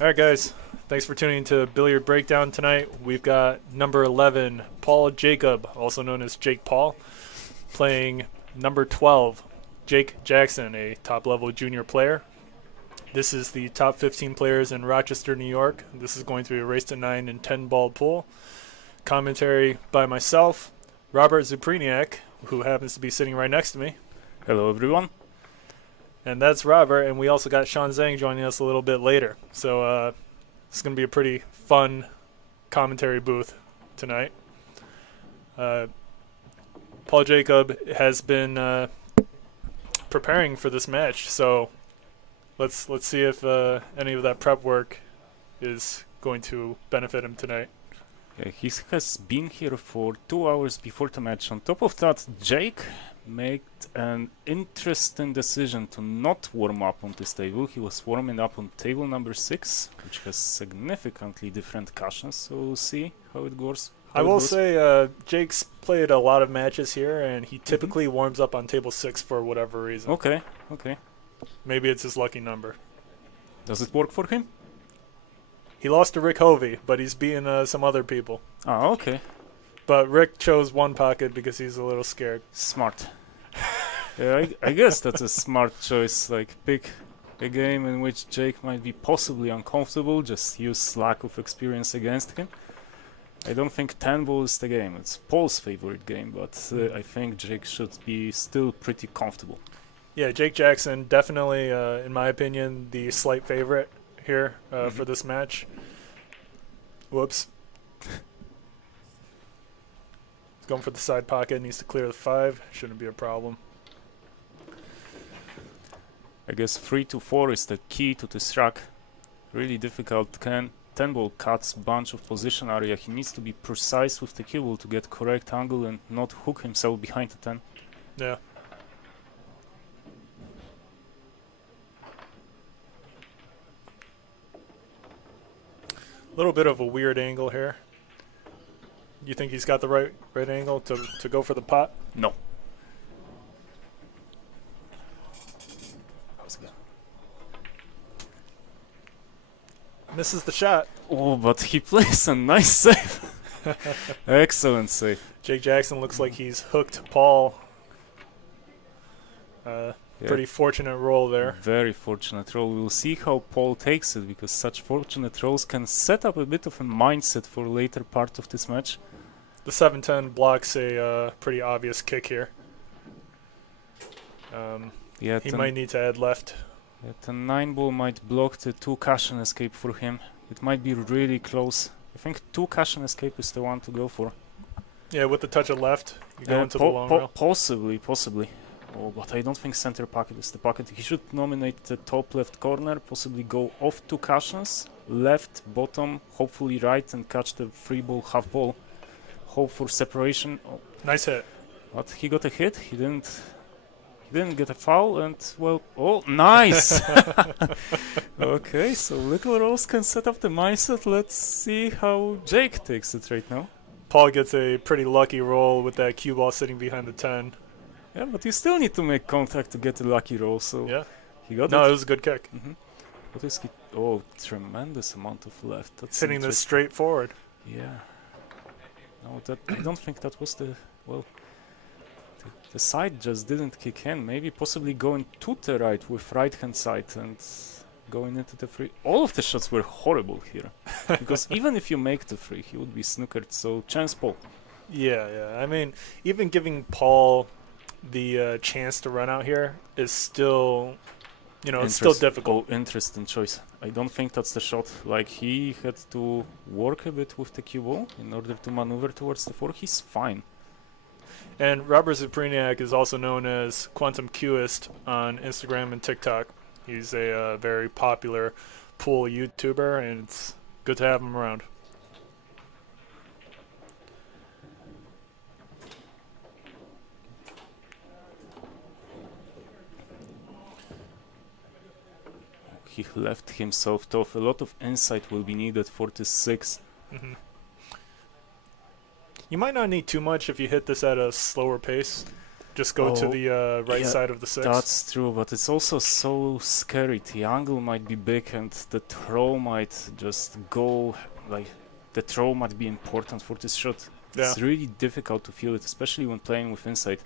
All right, guys. Thanks for tuning to Billiard Breakdown tonight. We've got number 11, Paul Jacob, also known as Jake Paul, playing number 12, Jake Jackson, a top-level junior player. This is the top 15 players in Rochester, New York. This is going to be a race to 9 and 10 ball pool. Commentary by myself, Robert Zupriniak, who happens to be sitting right next to me. Hello, everyone. And that's Robert, and we also got Sean Zhang joining us a little bit later. So it's going to be a pretty fun commentary booth tonight. Paul Jacob has been preparing for this match, so let's see if any of that prep work is going to benefit him tonight. He has been here for 2 hours before the match. On top of that, Jake made an interesting decision to not warm up on this table. He was warming up on table number 6, which has significantly different cushions, so we'll see how it goes. I will say Jake's played a lot of matches here, and he typically warms up on table 6 for whatever reason. Okay. Maybe it's his lucky number. Does it work for him? He lost to Rick Hovey, but he's beaten some other people. Ah, okay. But Rick chose one pocket because he's a little scared. Smart. Yeah, I guess that's a smart choice. Like, pick a game in which Jake might be possibly uncomfortable, just use lack of experience against him. I don't think 10 ball is the game. It's Paul's favorite game, but I think Jake should be still pretty comfortable. Yeah, Jake Jackson, definitely, in my opinion, the slight favorite here for this match. Whoops. Going for the side pocket, needs to clear the 5. Shouldn't be a problem. I guess 3 to 4 is the key to this rack. Really difficult. 10 ball cuts bunch of position area. He needs to be precise with the cue ball to get correct angle and not hook himself behind the 10. Yeah. A little bit of a weird angle here. You think he's got the right angle to go for the pot? No. Misses the shot. Oh, but he plays a nice save. Excellent save. Jake Jackson looks like he's hooked Paul. Pretty fortunate roll there. Very fortunate roll. We'll see how Paul takes it, because such fortunate rolls can set up a bit of a mindset for later part of this match. The 7-10 blocks a pretty obvious kick here. He might need to add left. Yeah, the 9 ball might block the 2 cushion escape for him. It might be really close. I think 2 cushion escape is the one to go for. Yeah, with the touch of left, you go into the long rail. Possibly. Oh, but I don't think center pocket is the pocket. He should nominate the top left corner, possibly go off 2 cushions, left, bottom, hopefully right, and catch the free ball, half ball. Hope for separation. Oh. Nice hit. But he got a hit. He didn't get a foul, and well, oh, nice. Okay, so Little Rose can set up the mindset. Let's see how Jake takes it right now. Paul gets a pretty lucky roll with that cue ball sitting behind the 10. Yeah, but you still need to make contact to get a lucky roll, so yeah. He got it was a good kick. What is he? Oh, tremendous amount of left. That's hitting this straight forward. Yeah. No, I don't think that was the side just didn't kick in. Maybe possibly going to the right with right hand side and going into the free. All of the shots were horrible here, because even if you make the free, he would be snookered. So chance Paul. Yeah. I mean, even giving Paul the chance to run out here is still, it's still difficult. Oh, interesting choice. I don't think that's the shot. Like, he had to work a bit with the cue ball in order to maneuver towards the 4. He's fine. And Robert Zupriniak is also known as Quantum Cueist on Instagram and TikTok. He's a very popular pool YouTuber, and it's good to have him around. He left himself tough. A lot of insight will be needed for this 6. You might not need too much if you hit this at a slower pace. Just go to the right yeah, side of the 6. That's true, but it's also so scary. The angle might be big and the throw might just go, like, the throw might be important for this shot. Yeah. It's really difficult to feel it, especially when playing with inside.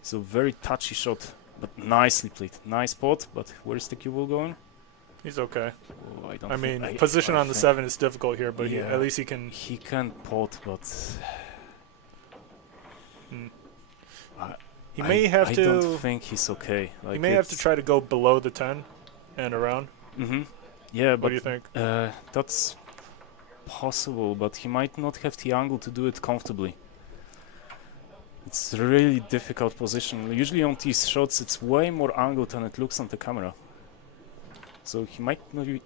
It's a very touchy shot, but nicely played. Nice pot, but where's the cue ball going? He's okay. Oh, I don't I think- mean, position I on the think 7 is difficult here, but Yeah. at least he can... He can pot, but... He may have I to... don't think he's okay. Like He may have to try to go below the 10 and around. Mm-hmm. Yeah, What but do you think? that's possible, but he might not have the angle to do it comfortably. It's a really difficult position. Usually on these shots, it's way more angled than it looks on the camera. So he might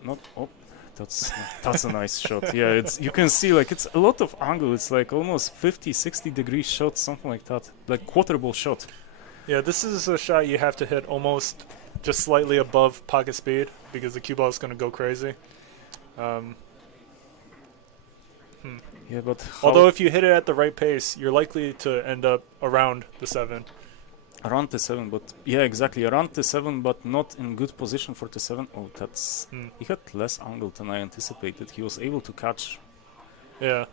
not. Oh, that's a nice shot. Yeah, it's you can see like it's a lot of angle. It's like almost 50, 60 degree shot, something like that. Like quarter ball shot. Yeah, this is a shot you have to hit almost just slightly above pocket speed because the cue ball is going to go crazy. Yeah, but Although if you hit it at the right pace, you're likely to end up around the 7. around the 7, but yeah, exactly around the 7, but not in good position for the 7. Oh, that's he had less angle than I anticipated. He was able to catch Yeah.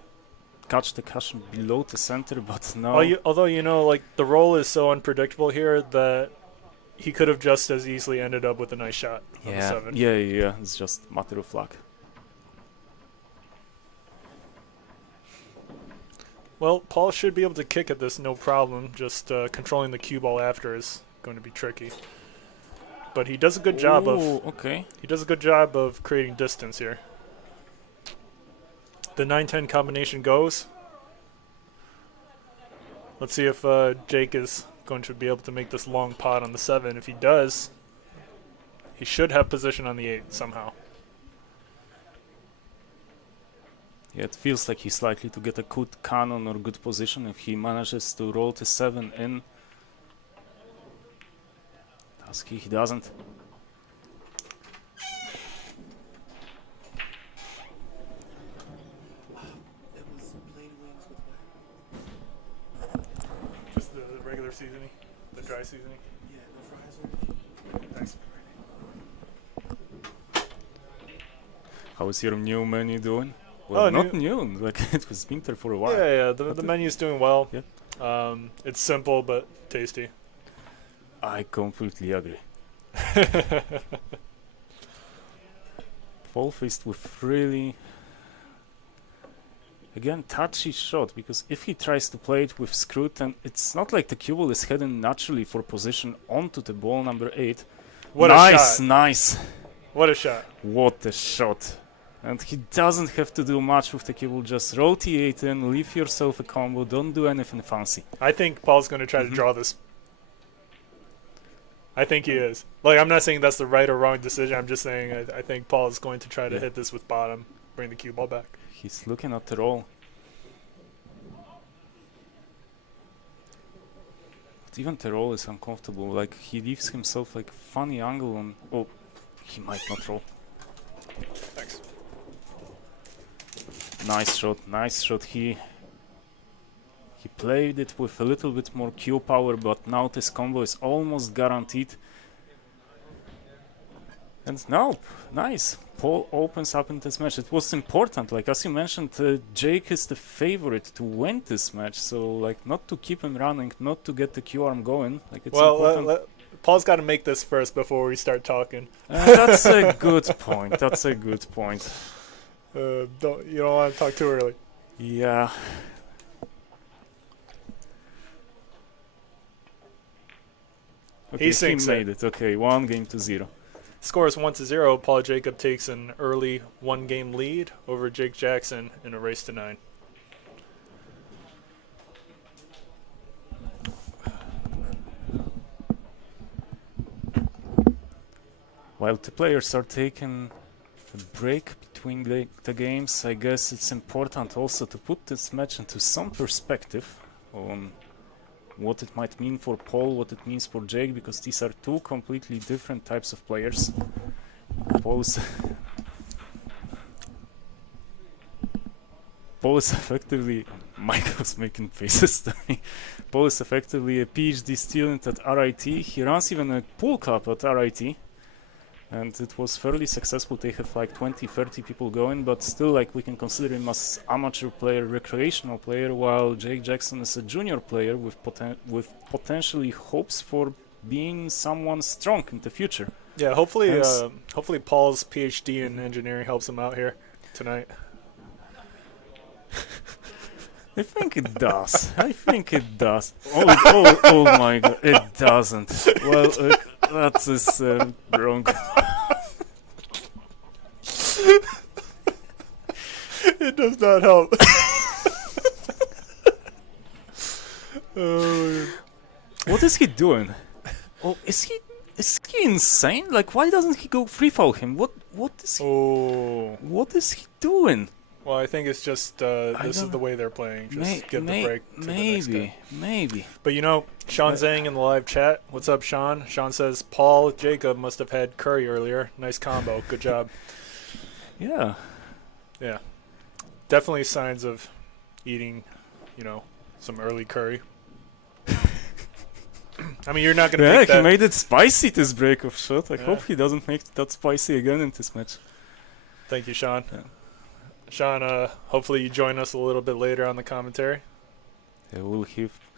the cushion below the center, but now Although, you know, like, the roll is so unpredictable here that he could have just as easily ended up with a nice shot on the 7. yeah, it's just matter of luck. Well, Paul should be able to kick at this no problem. Just controlling the cue ball after is going to be tricky. But he does a good job of he does a good job of creating distance here. The 9-10 combination goes. Let's see if Jake is going to be able to make this long pot on the 7. If he does, he should have position on the 8 somehow. Yeah, it feels like he's likely to get a good cannon or good position if he manages to roll the 7 in. He doesn't. Just the regular seasoning, the dry seasoning. Yeah, no fries. Thanks. How is your new menu doing? Well, not new. Like it was been there for a while. Yeah, the menu's doing well. Yeah. It's simple but tasty. I completely agree. Paul faced with really, again, touchy shot, because if he tries to play it with screw, then it's not like the cue ball is heading naturally for position onto the ball number 8. What a nice, shot. nice. What a shot. What a shot. And he doesn't have to do much with the cue ball, just roll T8 in, leave yourself a combo, don't do anything fancy. I think Paul's going to try to draw this. I think he is. Like, I'm not saying that's the right or wrong decision. I'm just saying I think Paul is going to try to hit this with bottom, bring the cue ball back. He's looking at the roll. But even the roll is uncomfortable. Like, he leaves himself like funny angle on... Oh, he might not roll. Thanks. Nice shot, nice shot. He played it with a little bit more cue power, but now this combo is almost guaranteed. And now, nice. Paul opens up in this match. It was important, like as you mentioned, Jake is the favorite to win this match. So, like, not to keep him running, not to get the Q arm going. Like, it's important. Paul's got to make this first before we start talking. That's a good point. That's a good point. You don't want to talk too early. Yeah. Okay, he made it. Okay, 1-0. Score is 1-0. Paul Jacob takes an early 1-game lead over Jake Jackson in a race to 9. While the players are taking a break between the games, I guess it's important also to put this match into some perspective on what it might mean for Paul, what it means for Jake, because these are two completely different types of players. Paul is effectively Michael's making faces to me. Paul is effectively a PhD student at RIT. He runs even a pool club at RIT. And it was fairly successful. They have like 20, 30 people going, but still like we can consider him as amateur player, recreational player, while Jake Jackson is a junior player with potentially hopes for being someone strong in the future. Yeah, hopefully, Hence- hopefully Paul's PhD in engineering helps him out here tonight. I think it does. I think it does. Oh my god, it doesn't. Well, that is wrong. It does not help. Oh, What is he doing? Oh, is he insane? Like, why doesn't he go free foul him? What is he doing? Well, I think it's just this is don't the way they're playing. Just give the break to the next guy. Maybe. But you know, Sean Zhang in the live chat. What's up, Sean? Sean says Paul Jacob must have had curry earlier. Nice combo. Good job. Yeah. Yeah, definitely signs of eating, some early curry. I mean, you're not gonna make He that. made it spicy this break-off shot. I Yeah. hope he doesn't make it that spicy again in this match. Thank you, Sean. Yeah. Sean, hopefully you join us a little bit later on the commentary. We'll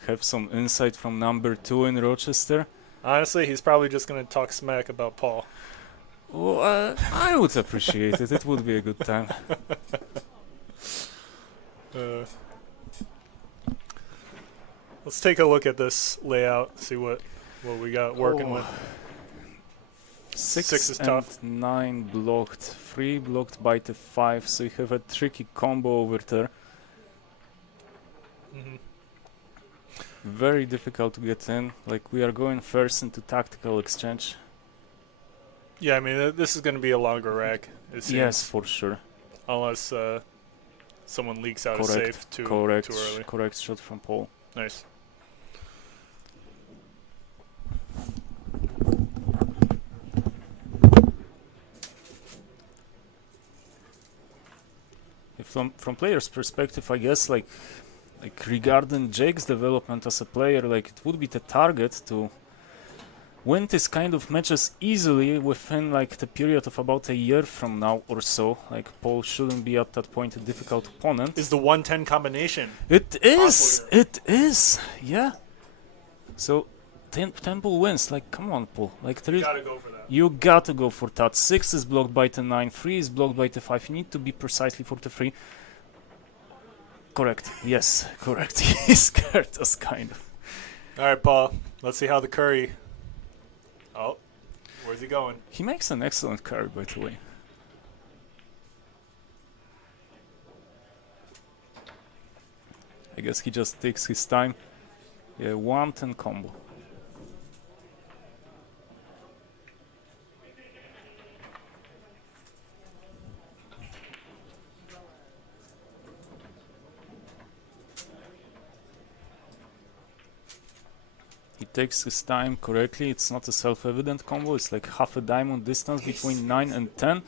have some insight from number 2 in Rochester. Honestly, he's probably just gonna talk smack about Paul. Well, I would appreciate it. It would be a good time. Let's take a look at this layout. See what we got working with. 6 is and tough. 9 blocked. 3 blocked by the 5, so you have a tricky combo over there. hmm Very difficult to get in. Like, we are going first into tactical exchange. Yeah, I mean this is gonna be a longer rack. It seems, Yes, for sure. unless someone leaks out Correct. a safe too early. Correct shot from Paul. Nice. From player's perspective, I guess like regarding Jake's development as a player, like it would be the target to win this kind of matches easily within like the period of about a year from now or so. Like Paul shouldn't be at that point a difficult opponent. Is the 110 combination? It is. Possibly. It is. Yeah. So Temple wins. Like, come on, Paul. Like there is. Gotta go for that. You gotta go for that. 6 is blocked by the 9, 3 is blocked by the 5. You need to be precisely for the 3. Correct. Yes, correct. He scared us, kind of. All right, Paul. Let's see how the curry. Oh, where's he going? He makes an excellent carry, by the way. I guess he just takes his time. Yeah, 110 combo. He takes his time correctly. It's not a self-evident combo. It's like half a diamond distance between 9 and 10.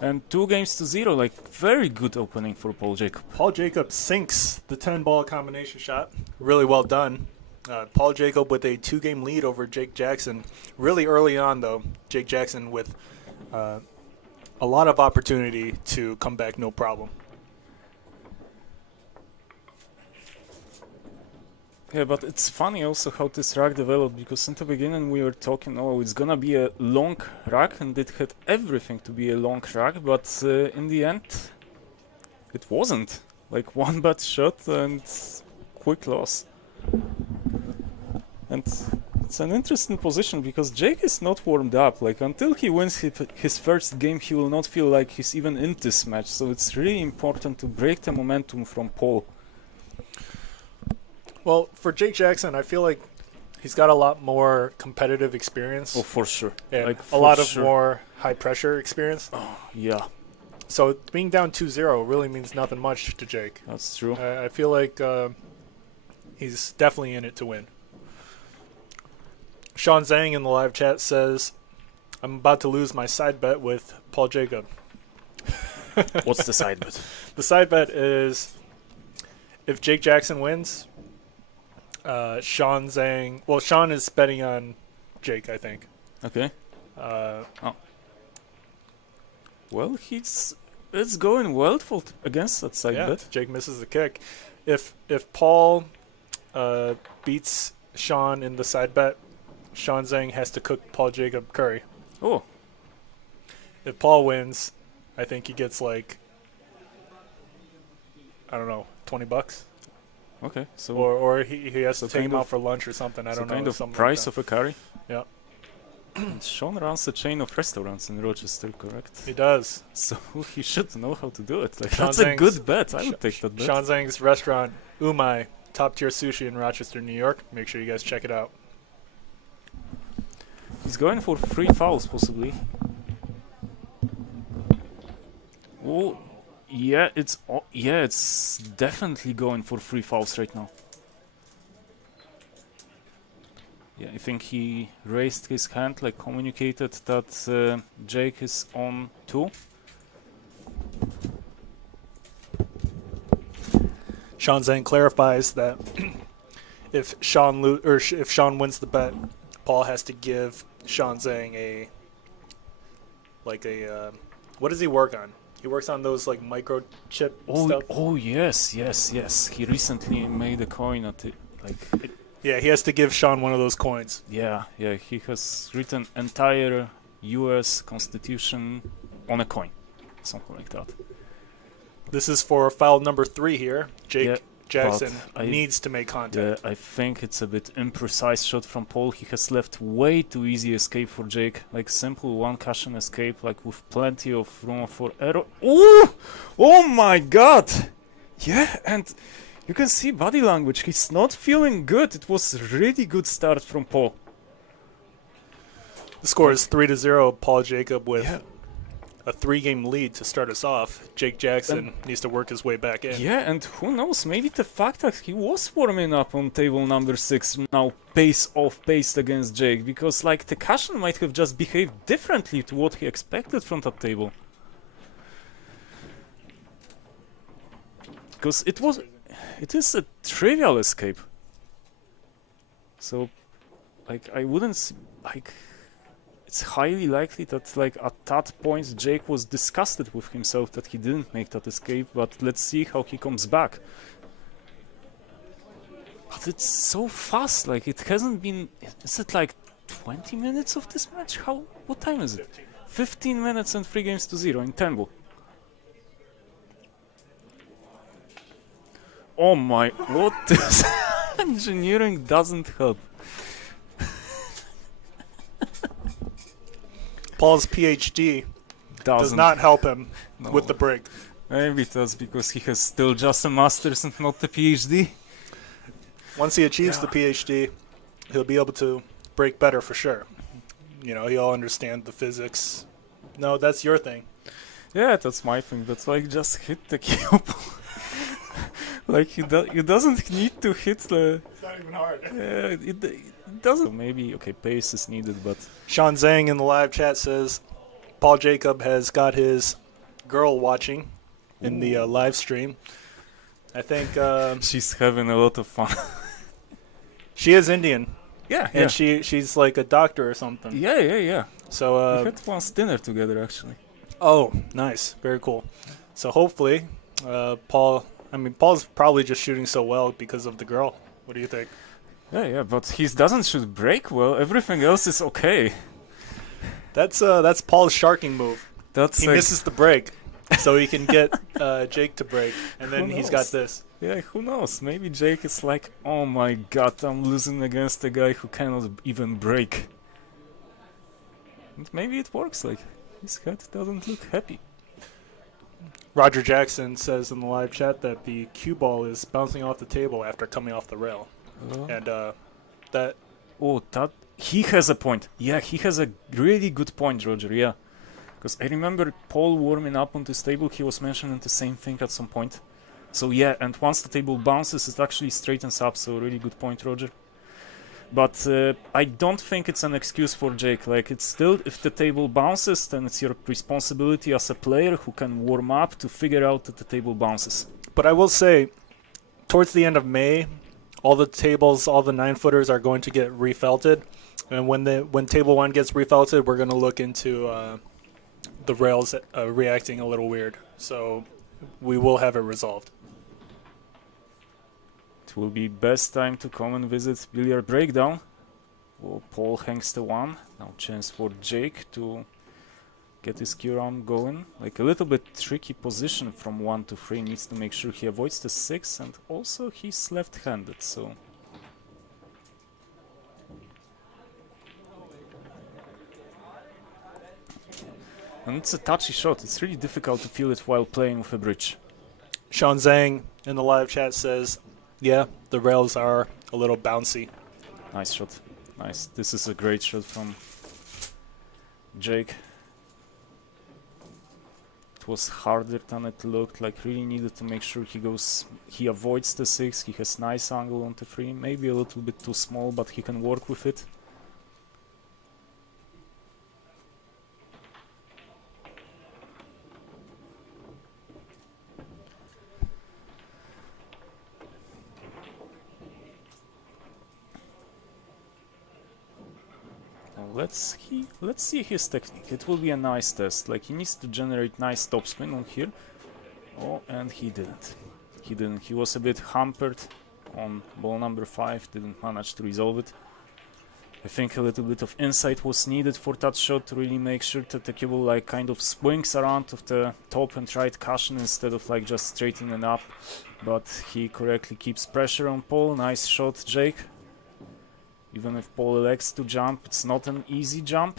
And 2-0. Like, very good opening for Paul Jacob. Paul Jacob sinks the 10-ball combination shot. Really well done. Paul Jacob with a 2-game lead over Jake Jackson. Really early on, though, Jake Jackson with a lot of opportunity to come back, no problem. Yeah, but it's funny also how this rack developed, because in the beginning we were talking, oh, it's gonna be a long rack, and it had everything to be a long rack, but in the end, it wasn't. Like, one bad shot and quick loss. And it's an interesting position, because Jake is not warmed up. Like, until he wins his first game, he will not feel like he's even in this match, so it's really important to break the momentum from Paul. Well, for Jake Jackson, I feel like he's got a lot more competitive experience. Oh, for sure. And Like, a for lot of sure. more high-pressure experience. Oh, yeah, So being down 2-0 really means nothing much to Jake. that's true. I feel like he's definitely in it to win. Sean Zhang in the live chat says, I'm about to lose my side bet with Paul Jacob. What's the side bet? The side bet is if Jake Jackson wins, Sean Zhang. Well, Sean is betting on Jake, I think. Okay. Uh, Well, it's going well against that side yeah, bet. Jake misses the kick. If Paul beats Sean in the side bet, Sean Zhang has to cook Paul Jacob curry. Oh, If Paul wins, I think he gets like, I don't know, $20, okay. So or he has to so take him kind out of- for lunch or something. I so don't know. kind of something price like of a curry. Yeah. And Sean runs a chain of restaurants in Rochester, correct? that. He does. So he should know how to do it. Like, Sean that's a Zhang's- good bet. I would take that bet. Sean Zhang's restaurant, Umai, top tier sushi in Rochester, New York. Make sure you guys check it out. He's going for 3 fouls, possibly. Oh, yeah, it's definitely going for 3 fouls right now. Yeah, I think he raised his hand, like communicated that Jake is on 2. Sean Zhang clarifies that if Sean if Sean wins the bet, Paul has to give Sean Zhang a what does he work on? He works on those like microchip stuff. Oh yes. He recently made a coin at it. Yeah, he has to give Sean one of those coins. Yeah. He has written entire U.S. Constitution on a coin, something like that. This is for foul number 3 here. Jake Yeah, Jackson but I- needs to make contact. I think it's a bit imprecise shot from Paul. He has left way too easy escape for Jake. Like simple one cushion escape, like with plenty of room for error. Oh my god! Yeah, and you can see body language. He's not feeling good. It was a really good start from Paul. The score is 3-0. Paul Jacob with Yeah. a 3-game lead to start us off. Jake Jackson needs to work his way back in. Yeah, and who knows, maybe the fact that he was warming up on table number 6 now pays off based against Jake, because like the cushion might have just behaved differently to what he expected from that table. Because it is a trivial escape. So, like, I wouldn't like. It's highly likely that, like, at that point, Jake was disgusted with himself that he didn't make that escape. But let's see how he comes back. But it's so fast. Like, it hasn't been. Is it like 20 minutes of this match? What time is it? 15 minutes and 3 games to 0 in Temple. Oh my, what this engineering doesn't help. Paul's PhD does Doesn't. not help him No. with the break. Maybe that's because he has still just a master's and not the PhD. Once he achieves the PhD, he'll be able to break better for sure. You know, he'll understand the physics. No, that's your thing. Yeah, that's my thing. That's like just hit the cube. Like he doesn't need to hit the. It's not even hard. It doesn't. Maybe okay, pace is needed, but Sean Zhang in the live chat says Paul Jacob has got his girl watching in the live stream. I think she's having a lot of fun. she is Indian, Yeah, and she's like a doctor or something. yeah. So We had once dinner together actually. oh, nice, very cool. So hopefully, Paul's probably just shooting so well because of the girl. What do you think? Yeah, but he doesn't shoot break well. Everything else is okay. That's Paul's sharking move. That's He like, misses the break, so he can get Jake to break, and then Who he's got knows? this. yeah, who knows? Maybe Jake is like, oh my god, I'm losing against a guy who cannot even break. And maybe it works. Like his head doesn't look happy. Roger Jackson says in the live chat that the cue ball is bouncing off the table after coming off the rail, and that Oh, that he has a point. Yeah, he has a really good point, Roger. Yeah, because I remember Paul warming up on this table. He was mentioning the same thing at some point. So yeah, and once the table bounces, it actually straightens up. So really good point, Roger. But I don't think it's an excuse for Jake. Like it's still, if the table bounces, then it's your responsibility as a player who can warm up to figure out that the table bounces. But I will say, towards the end of May, all the tables, all the 9-footers are going to get refelted. And when table 1 gets refelted, we're going to look into the rails reacting a little weird. So we will have it resolved. It will be best time to come and visit Billiard Breakdown. Well, Paul hangs the 1. Now chance for Jake to get his cue round going. Like a little bit tricky position from 1 to 3. Needs to make sure he avoids the 6, and also he's left-handed, so... And it's a touchy shot. It's really difficult to feel it while playing with a bridge. Sean Zhang in the live chat says, yeah, the rails are a little bouncy. Nice shot. Nice. This is a great shot from Jake. It was harder than it looked. Like, really needed to make sure he avoids the 6. He has nice angle on the 3. Maybe a little bit too small, but he can work with it. Let's see his technique. It will be a nice test. Like, he needs to generate nice topspin on here. Oh, and he didn't. He didn't. He was a bit hampered on ball number 5. Didn't manage to resolve it. I think a little bit of insight was needed for that shot to really make sure that the cable like kind of swings around of the top and right cushion instead of like just straightening up. But he correctly keeps pressure on Paul. Nice shot, Jake. Even if Paul elects to jump, it's not an easy jump.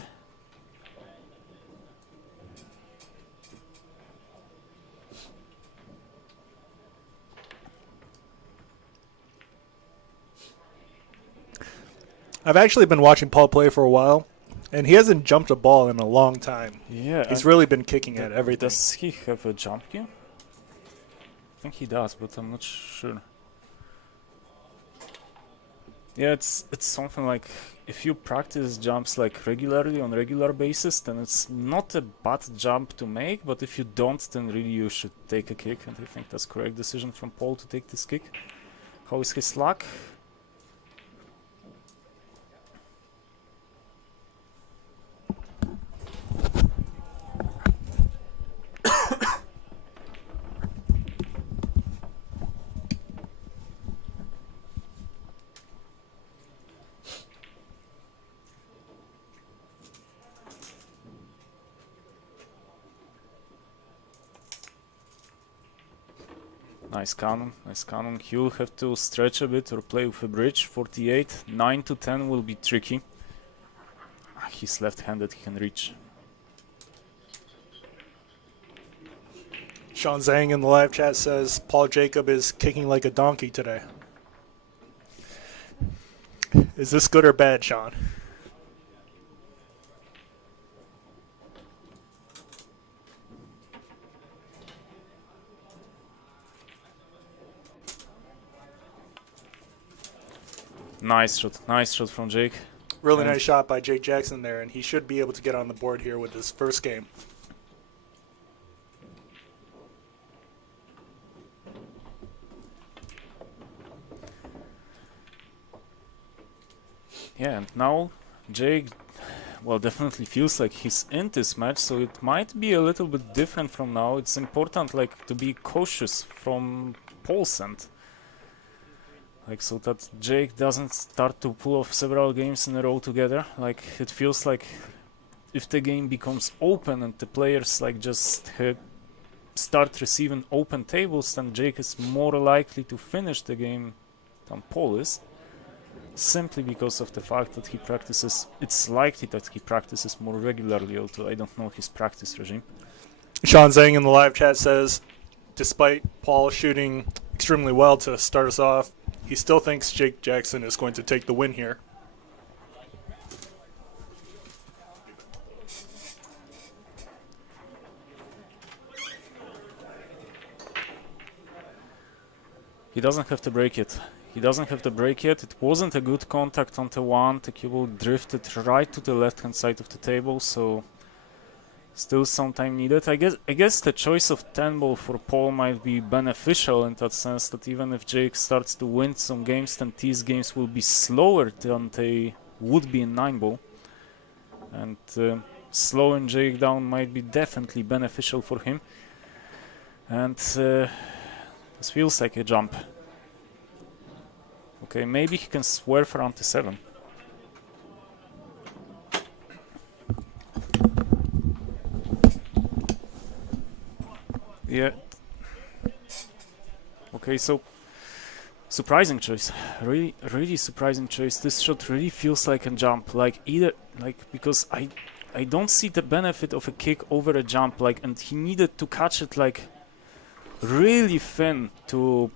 I've actually been watching Paul play for a while, and he hasn't jumped a ball in a long time. Yeah, he's really been kicking at everything. Does he have a jump cue? I think he does, but I'm not sure. Yeah, it's something like if you practice jumps like regularly on regular basis, then it's not a bad jump to make. But if you don't, then really you should take a kick, and I think that's correct decision from Paul to take this kick. How is his luck? Nice cannon, nice cannon. He'll have to stretch a bit or play with a bridge. 48, 9 to 10 will be tricky. He's left-handed, he can reach. Sean Zhang in the live chat says Paul Jacob is kicking like a donkey today. Is this good or bad, Sean? Nice shot from Jake. Really nice shot by Jake Jackson there, and he should be able to get on the board here with his first game. Yeah, and now Jake, well, definitely feels like he's in this match, so it might be a little bit different from now. It's important, like, to be cautious from Paul's end. Like, so that Jake doesn't start to pull off several games in a row together. Like, it feels like if the game becomes open and the players, like, just start receiving open tables, then Jake is more likely to finish the game than Paul is. Simply because of the fact that he practices, it's likely that he practices more regularly, although I don't know his practice regime. Sean Zhang in the live chat says, despite Paul shooting extremely well to start us off, he still thinks Jake Jackson is going to take the win here. He doesn't have to break it. He doesn't have to break it. It wasn't a good contact on the 1. The cue drifted right to the left-hand side of the table, so Still some time needed. I guess the choice of 10 ball for Paul might be beneficial in that sense that even if Jake starts to win some games, then these games will be slower than they would be in 9 ball. And slowing Jake down might be definitely beneficial for him. And this feels like a jump. Okay, maybe he can swerve around to 7. Yeah. Okay, so surprising choice. Really surprising choice. This shot really feels like a jump. Like either because I don't see the benefit of a kick over a jump. Like, and he needed to catch it like really thin to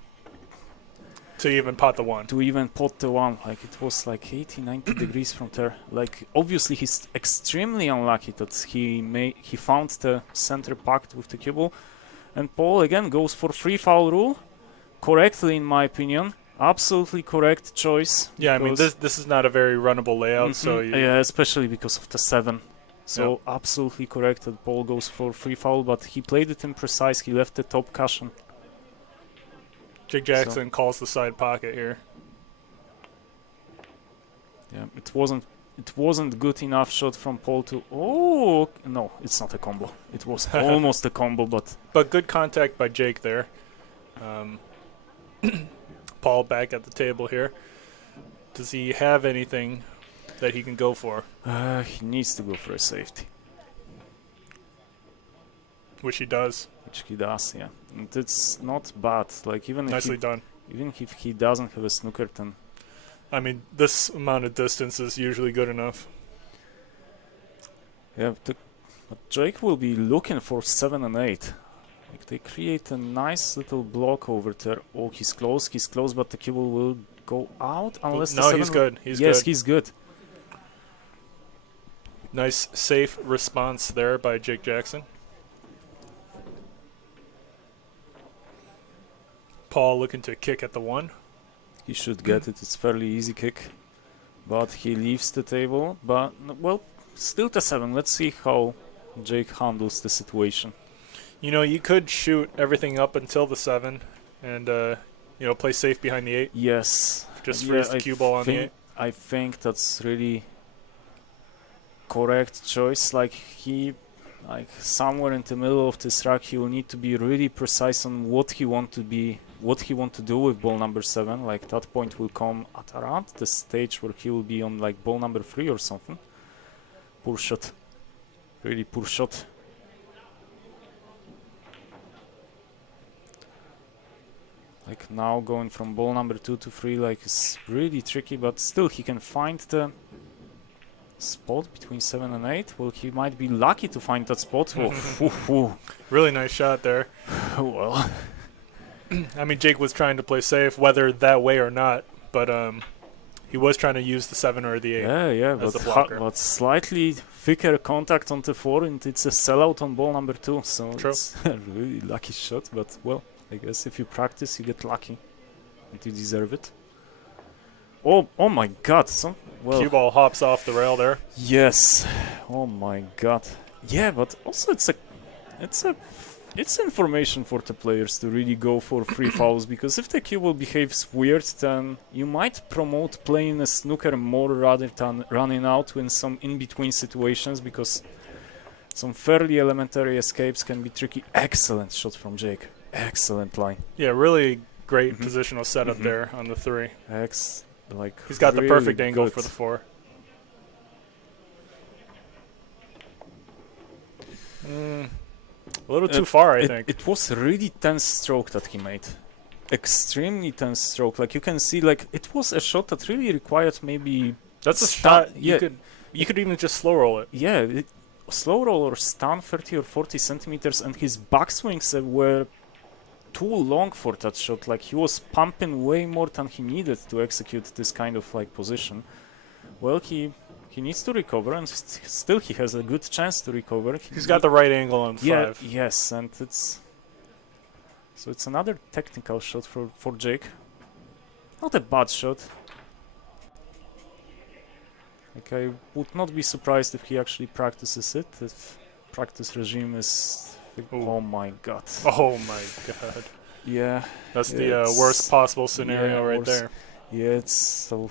even pot the one. To even pot the one. Like it was like 80, 90 degrees from there. Like obviously he's extremely unlucky that he found the center packed with the cue ball. And Paul again goes for free foul rule, correctly in my opinion. Absolutely correct choice. Yeah, I mean this is not a very runnable layout, so yeah, especially because of the 7. So absolutely correct that Paul goes for free foul, but he played it imprecise. He left the top cushion. Jake Jackson calls the side pocket here. Yeah, it wasn't good enough shot from Paul to... Oh, no, it's not a combo. It was almost a combo, but... But good contact by Jake there. Paul back at the table here. Does he have anything that he can go for? He needs to go for a safety. Which he does. Which he does, yeah. And it's not bad. Like even Nicely done. Even if he doesn't have a snooker, then... I mean, this amount of distance is usually good enough. Yeah, but Drake will be looking for 7 and 8. Like they create a nice little block over there. Oh, he's close, but the cue ball will go out unless no, he's good. Yes, he's good. Nice, safe response there by Jake Jackson. Paul looking to kick at the 1. He should get it. It's fairly easy kick, but he leaves the table. But well, still the 7. Let's see how Jake handles the situation. You know, you could shoot everything up until the 7, and play safe behind the 8. Yes, Just freeze the cue ball on the 8. I think that's really correct choice. Like somewhere in the middle of this rack, he will need to be really precise on what he want to do with ball number 7. Like that point will come at around the stage where he will be on like ball number 3 or something. Poor shot. Really poor shot. Like now going from ball number 2 to 3 like is really tricky, but still he can find the spot between 7 and 8. Well, he might be lucky to find that spot. Really nice shot there. Well, I mean, Jake was trying to play safe, whether that way or not, but he was trying to use the 7 or the 8. Yeah, as the blocker. but slightly thicker contact on the 4, and it's a sellout on ball number 2. So True. It's a really lucky shot, but well, I guess if you practice, you get lucky, and you deserve it. Oh my God! Cue ball hops off the rail there. Yes. Oh my God. Yeah, but also it's information for the players to really go for free fouls, because if the cue ball behaves weird, then you might promote playing a snooker more rather than running out in some in-between situations, because some fairly elementary escapes can be tricky. Excellent shot from Jake. Excellent line. Yeah, really great positional setup there on the 3. He's got the perfect really angle good. for the 4. A little too far, I think. It was a really tense stroke that he made. Extremely tense stroke. Like you can see, like it was a shot that really required maybe. That's a shot. You could even just slow roll it. Yeah, slow roll or stun 30 or 40 centimeters, and his backswings were too long for that shot. Like he was pumping way more than he needed to execute this kind of like position. Well, he needs to recover, and still he has a good chance to recover. He's got the right angle on 5. Yeah, yes, and it's another technical shot for Jake. Not a bad shot. Like I would not be surprised if he actually practices it. If practice regime is... Ooh. Oh my god. Oh my god. Yeah. That's the It's- worst possible scenario yeah, right worst. there. Yeah, it's so...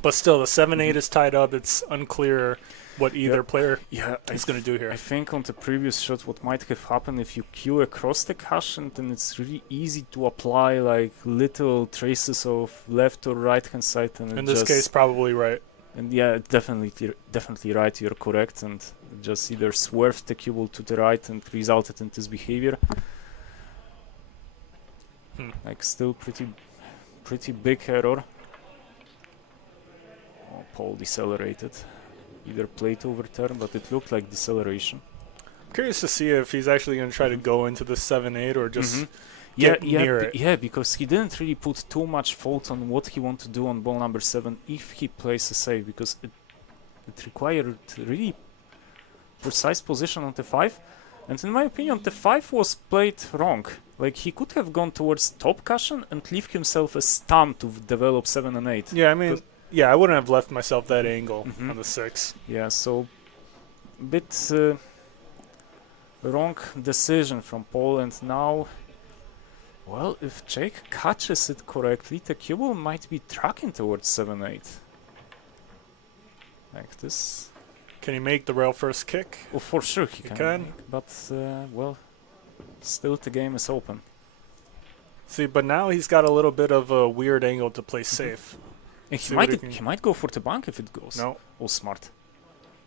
But still, the 7-8 is tied up. It's unclear what either Yep. player Yeah, is going to do here. I think on the previous shot what might have happened if you queue across the cushion, then it's really easy to apply like little traces of left or right hand side, and In it this just, case, probably right. and yeah, definitely right, you're correct, and it just either swerved the cue ball to the right and resulted in this behavior. Like still pretty big error. Oh, Paul decelerated. Either plate overturn, but it looked like deceleration. I'm curious to see if he's actually going to try to go into the 7-8 or just get yeah, near it. Yeah, because he didn't really put too much fault on what he wanted to do on ball number 7 if he plays a save, because it required really precise position on the 5, and in my opinion the 5 was played wrong. Like he could have gone towards top cushion and leave himself a stun to develop 7 and 8. Yeah, I mean, yeah, I wouldn't have left myself that angle on the 6. Yeah, so bit wrong decision from Paul, and now, well, if Jake catches it correctly, the cue ball might be tracking towards 7-8. Like this. Can he make the rail first kick? Oh, for sure he He can. can. But, well, still the game is open. See, but now he's got a little bit of a weird angle to play safe. And See what he can- he might go for the bank if it goes. No. Oh, smart.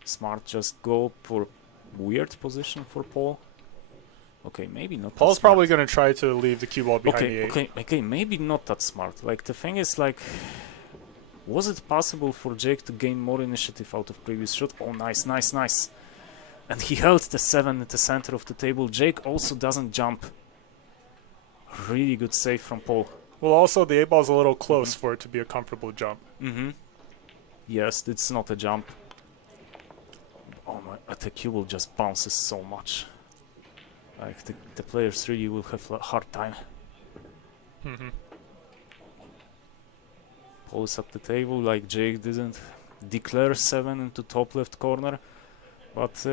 Smart, just go for weird position for Paul. Okay, maybe not. that Paul's smart. probably going to try to leave the cue ball behind the 8. Okay, maybe not that smart. Like, the thing is, like, was it possible for Jake to gain more initiative out of previous shot? Oh, nice. And he held the 7 at the center of the table. Jake also doesn't jump. Really good save from Paul. Well, also, the 8-ball's a little close for it to be a comfortable jump. Yes, it's not a jump. Oh my, the cue ball just bounces so much. Like, the players really will have a hard time. Paul is at the table, like Jake didn't declare 7 into top left corner, but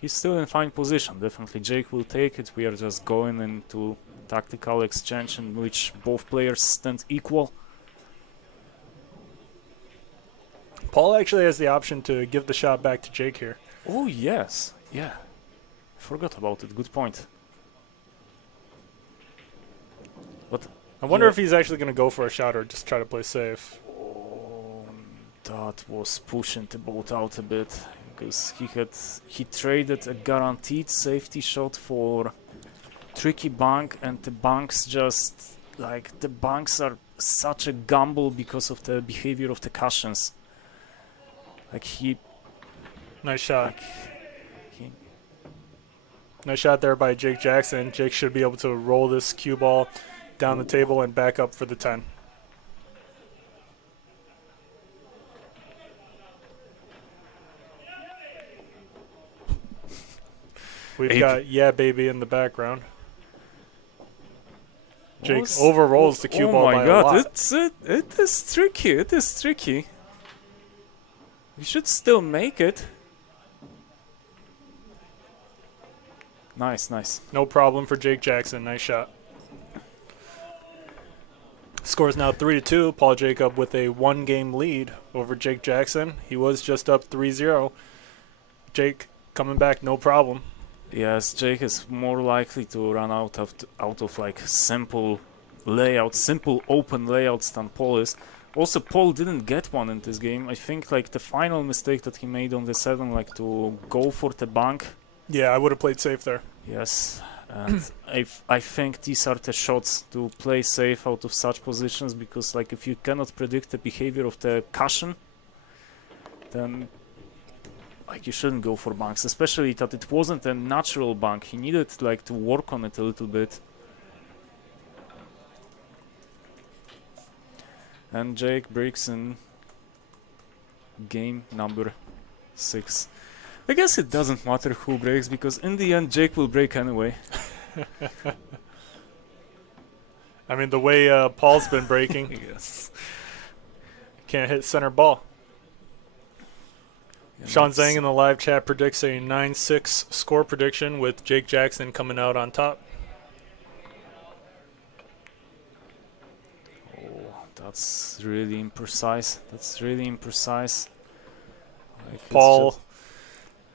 he's still in fine position. Definitely Jake will take it. We are just going into tactical exchange in which both players stand equal. Paul actually has the option to give the shot back to Jake here. Oh yes, yeah. Forgot about it, good point. But I wonder yeah. if he's actually going to go for a shot or just try to play safe. Oh, that was pushing the boat out a bit, because he traded a guaranteed safety shot for tricky bank, and the banks just, like, the banks are such a gamble because of the behavior of the cushions. Like Nice shot. he Nice shot there by Jake Jackson. Jake should be able to roll this cue ball down the table and back up for the 10. We've got Yeah Baby in the background. Jake was- overrolls the cue oh ball my by a god, lot. it is tricky. We should still make it. Nice. No problem for Jake Jackson. Nice shot. Score is now 3-2. Paul Jacob with a 1-game lead over Jake Jackson. He was just up 3-0. Jake coming back, no problem. Yes, Jake is more likely to run out of like simple open layouts than Paul is. Also, Paul didn't get one in this game. I think like the final mistake that he made on the 7, like to go for the bank. Yeah, I would have played safe there. Yes, and I think these are the shots to play safe out of such positions, because like if you cannot predict the behavior of the cushion, then like you shouldn't go for banks, especially that it wasn't a natural bank. He needed like to work on it a little bit. And Jake breaks in game number 6. I guess it doesn't matter who breaks, because in the end Jake will break anyway. I mean, the way Paul's been breaking, Yes. can't hit center ball. And Sean that's- Zhang in the live chat predicts a 9-6 score prediction with Jake Jackson coming out on top. Oh, that's really imprecise. That's really imprecise. Like, it's Paul just-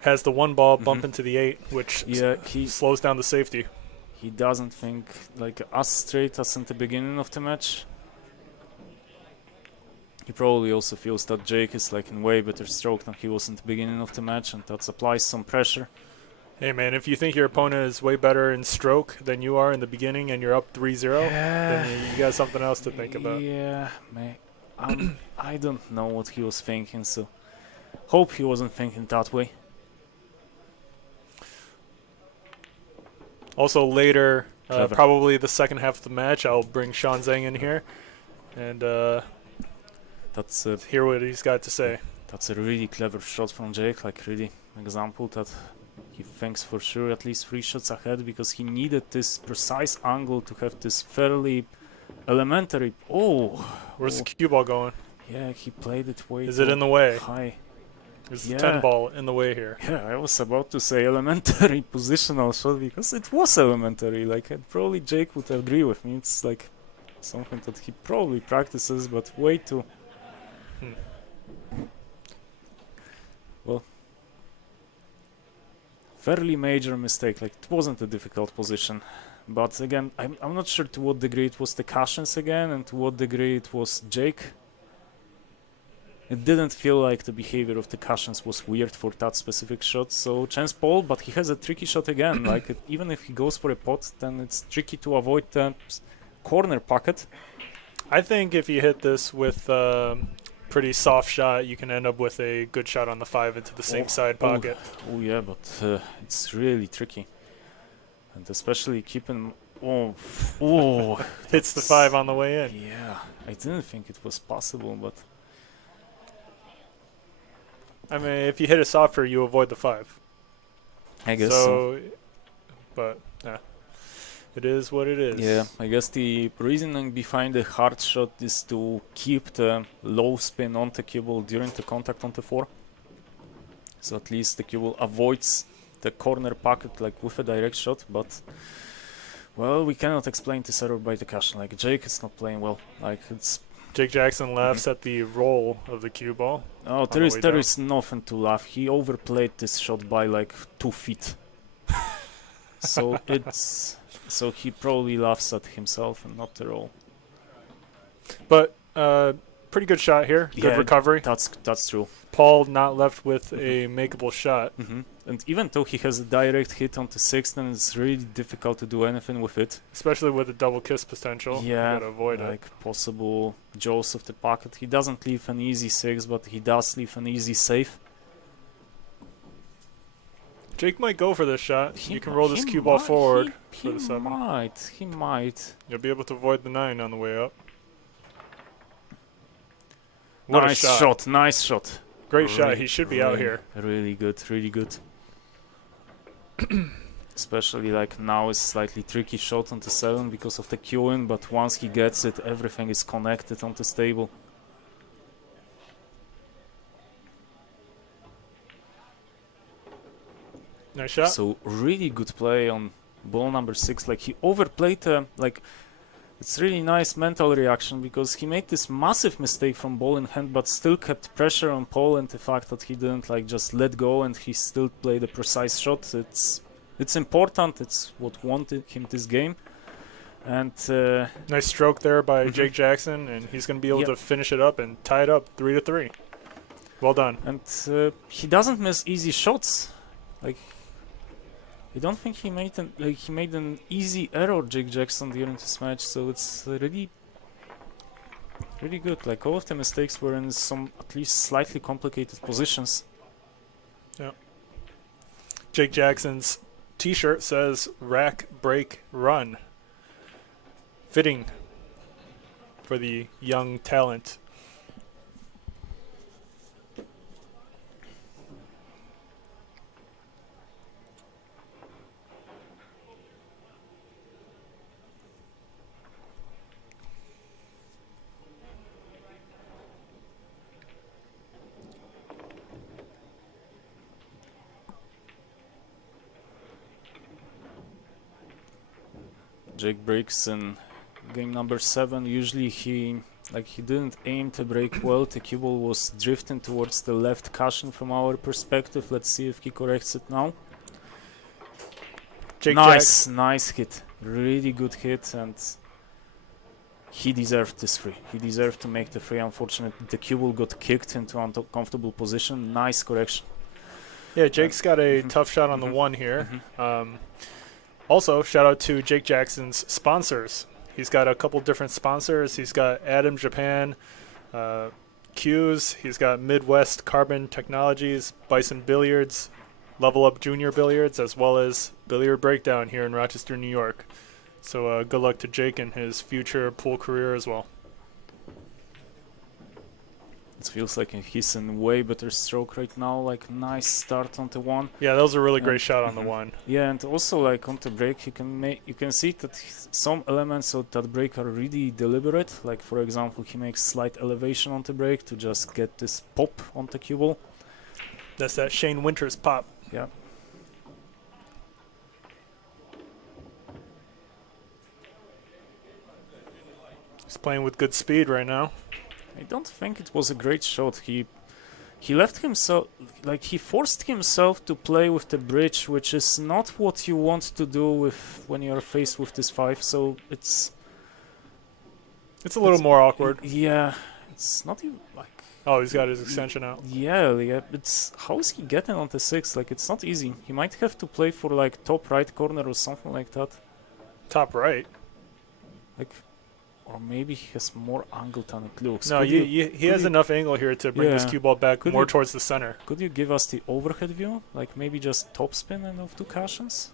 has the one ball bump Mhm. into the 8, which yeah, he slows down the safety. doesn't think like as straight as in the beginning of the match. He probably also feels that Jake is like in way better stroke than he was in the beginning of the match, and that applies some pressure. Hey, man, if you think your opponent is way better in stroke than you are in the beginning and you're up 3-0, then you got something else to think about. Yeah, I don't know what he was thinking, so hope he wasn't thinking that way. Also, later, Clever. probably the second half of the match, I'll bring Sean Zhang in here and That's hear what he's got to say. That's a really clever shot from Jake, like really example that he thinks for sure at least 3 shots ahead, because he needed this precise angle to have this fairly elementary. Oh, Where's the cue ball going? yeah, he played it way Is too it in the way? high. Is the Yeah. 10 ball in the way here? Yeah, I was about to say elementary positional shot because it was elementary. Like, and probably Jake would agree with me. It's like something that he probably practices, but way too. Hmm. Well, fairly major mistake. Like, it wasn't a difficult position, but again, I'm not sure to what degree it was the cushions again, and to what degree it was Jake. It didn't feel like the behavior of the cushions was weird for that specific shot. So chance Paul, but he has a tricky shot again. Like, even if he goes for a pot, then it's tricky to avoid the corner pocket. I think if you hit this with pretty soft shot, you can end up with a good shot on the 5 into the same side pocket. Oh yeah, but it's really tricky, and especially keeping. Oh, Hits the that's- 5 on the way in. Yeah, I didn't think it was possible, but I mean, if you hit a softer, you avoid the 5. I guess so. But yeah, it is what it is. Yeah, I guess the reasoning behind the hard shot is to keep the low spin on the cue ball during the contact on the 4. So at least the cue ball avoids the corner pocket like with a direct shot, but well, we cannot explain this error by the cushion. Like, Jake is not playing well. Like, it's Jake Jackson laughs at the roll of the cue ball. oh, the way there down. is nothing to laugh. He overplayed this shot by like 2 feet. So it's so he probably laughs at himself and not the roll. But pretty good shot here. Good Yeah, recovery. That's true. Paul not left with a makeable shot. And even though he has a direct hit on the 6th, then it's really difficult to do anything with it. Especially with a double kiss potential. Yeah, You gotta avoid it. like possible jaws of the pocket. He doesn't leave an easy 6, but he does leave an easy safe. Jake might go for this shot. He You can mi- roll this he cue ball might- forward He for the 7. He might. You'll be able to avoid the 9 on the way up. What Nice a shot. shot, nice shot. Great shot. He should be out Really- here. Really good, really good. Especially like now is slightly tricky shot on the 7 because of the queuing, but once he gets it, everything is connected on the stable. Nice shot. So really good play on ball number 6. Like, he overplayed like, it's really nice mental reaction because he made this massive mistake from ball in hand, but still kept pressure on Paul, and the fact that he didn't like just let go and he still played a precise shot. It's important. It's what wanted him this game. And Nice stroke there by Mhm. Jake Jackson, and he's going to be able Yep. to finish it up and tie it up 3-3. Well done. he doesn't miss easy shots. Like, I don't think he made an easy error, Jake Jackson, during this match. So it's really good. Like, all of the mistakes were in some at least slightly complicated positions. Jake Jackson's T-shirt says "Rack, Break, Run." Fitting for the young talent. Jake breaks in game number 7. Usually he didn't aim to break well. The cue ball was drifting towards the left cushion from our perspective. Let's see if he corrects it now. Jake Nice hit. Really good hit, and he deserved this free. He deserved to make the free. Unfortunately, the cue ball got kicked into an uncomfortable position. Nice correction. Yeah, Jake's got a tough shot on the one here. Also, shout out to Jake Jackson's sponsors. He's got a couple different sponsors. He's got Adam Japan, Q's. He's got Midwest Carbon Technologies, Bison Billiards, Level Up Junior Billiards, as well as Billiard Breakdown here in Rochester, New York. So good luck to Jake in his future pool career as well. It feels like he's in way better stroke right now. Like, nice start on the one. Yeah, that was a really great shot on the one. Yeah, and also like on the break, you can see that some elements of that break are really deliberate. Like, for example, he makes slight elevation on the break to just get this pop on the cue ball. That's that Shane Winters pop. Yeah. He's playing with good speed right now. I don't think it was a great shot. He left himself, like, he forced himself to play with the bridge, which is not what you want to do when you're faced with this 5. So it's a little more awkward. Yeah, it's not even like. Oh, he's got his extension out. Yeah. It's how is he getting on the 6? Like, it's not easy. He might have to play for like top right corner or something like that. Top right. Like. Or maybe he has more angle than it looks. No, he has enough angle here to bring this cue ball back more towards the center. Could you give us the overhead view? Like maybe just top spin and of 2 cushions?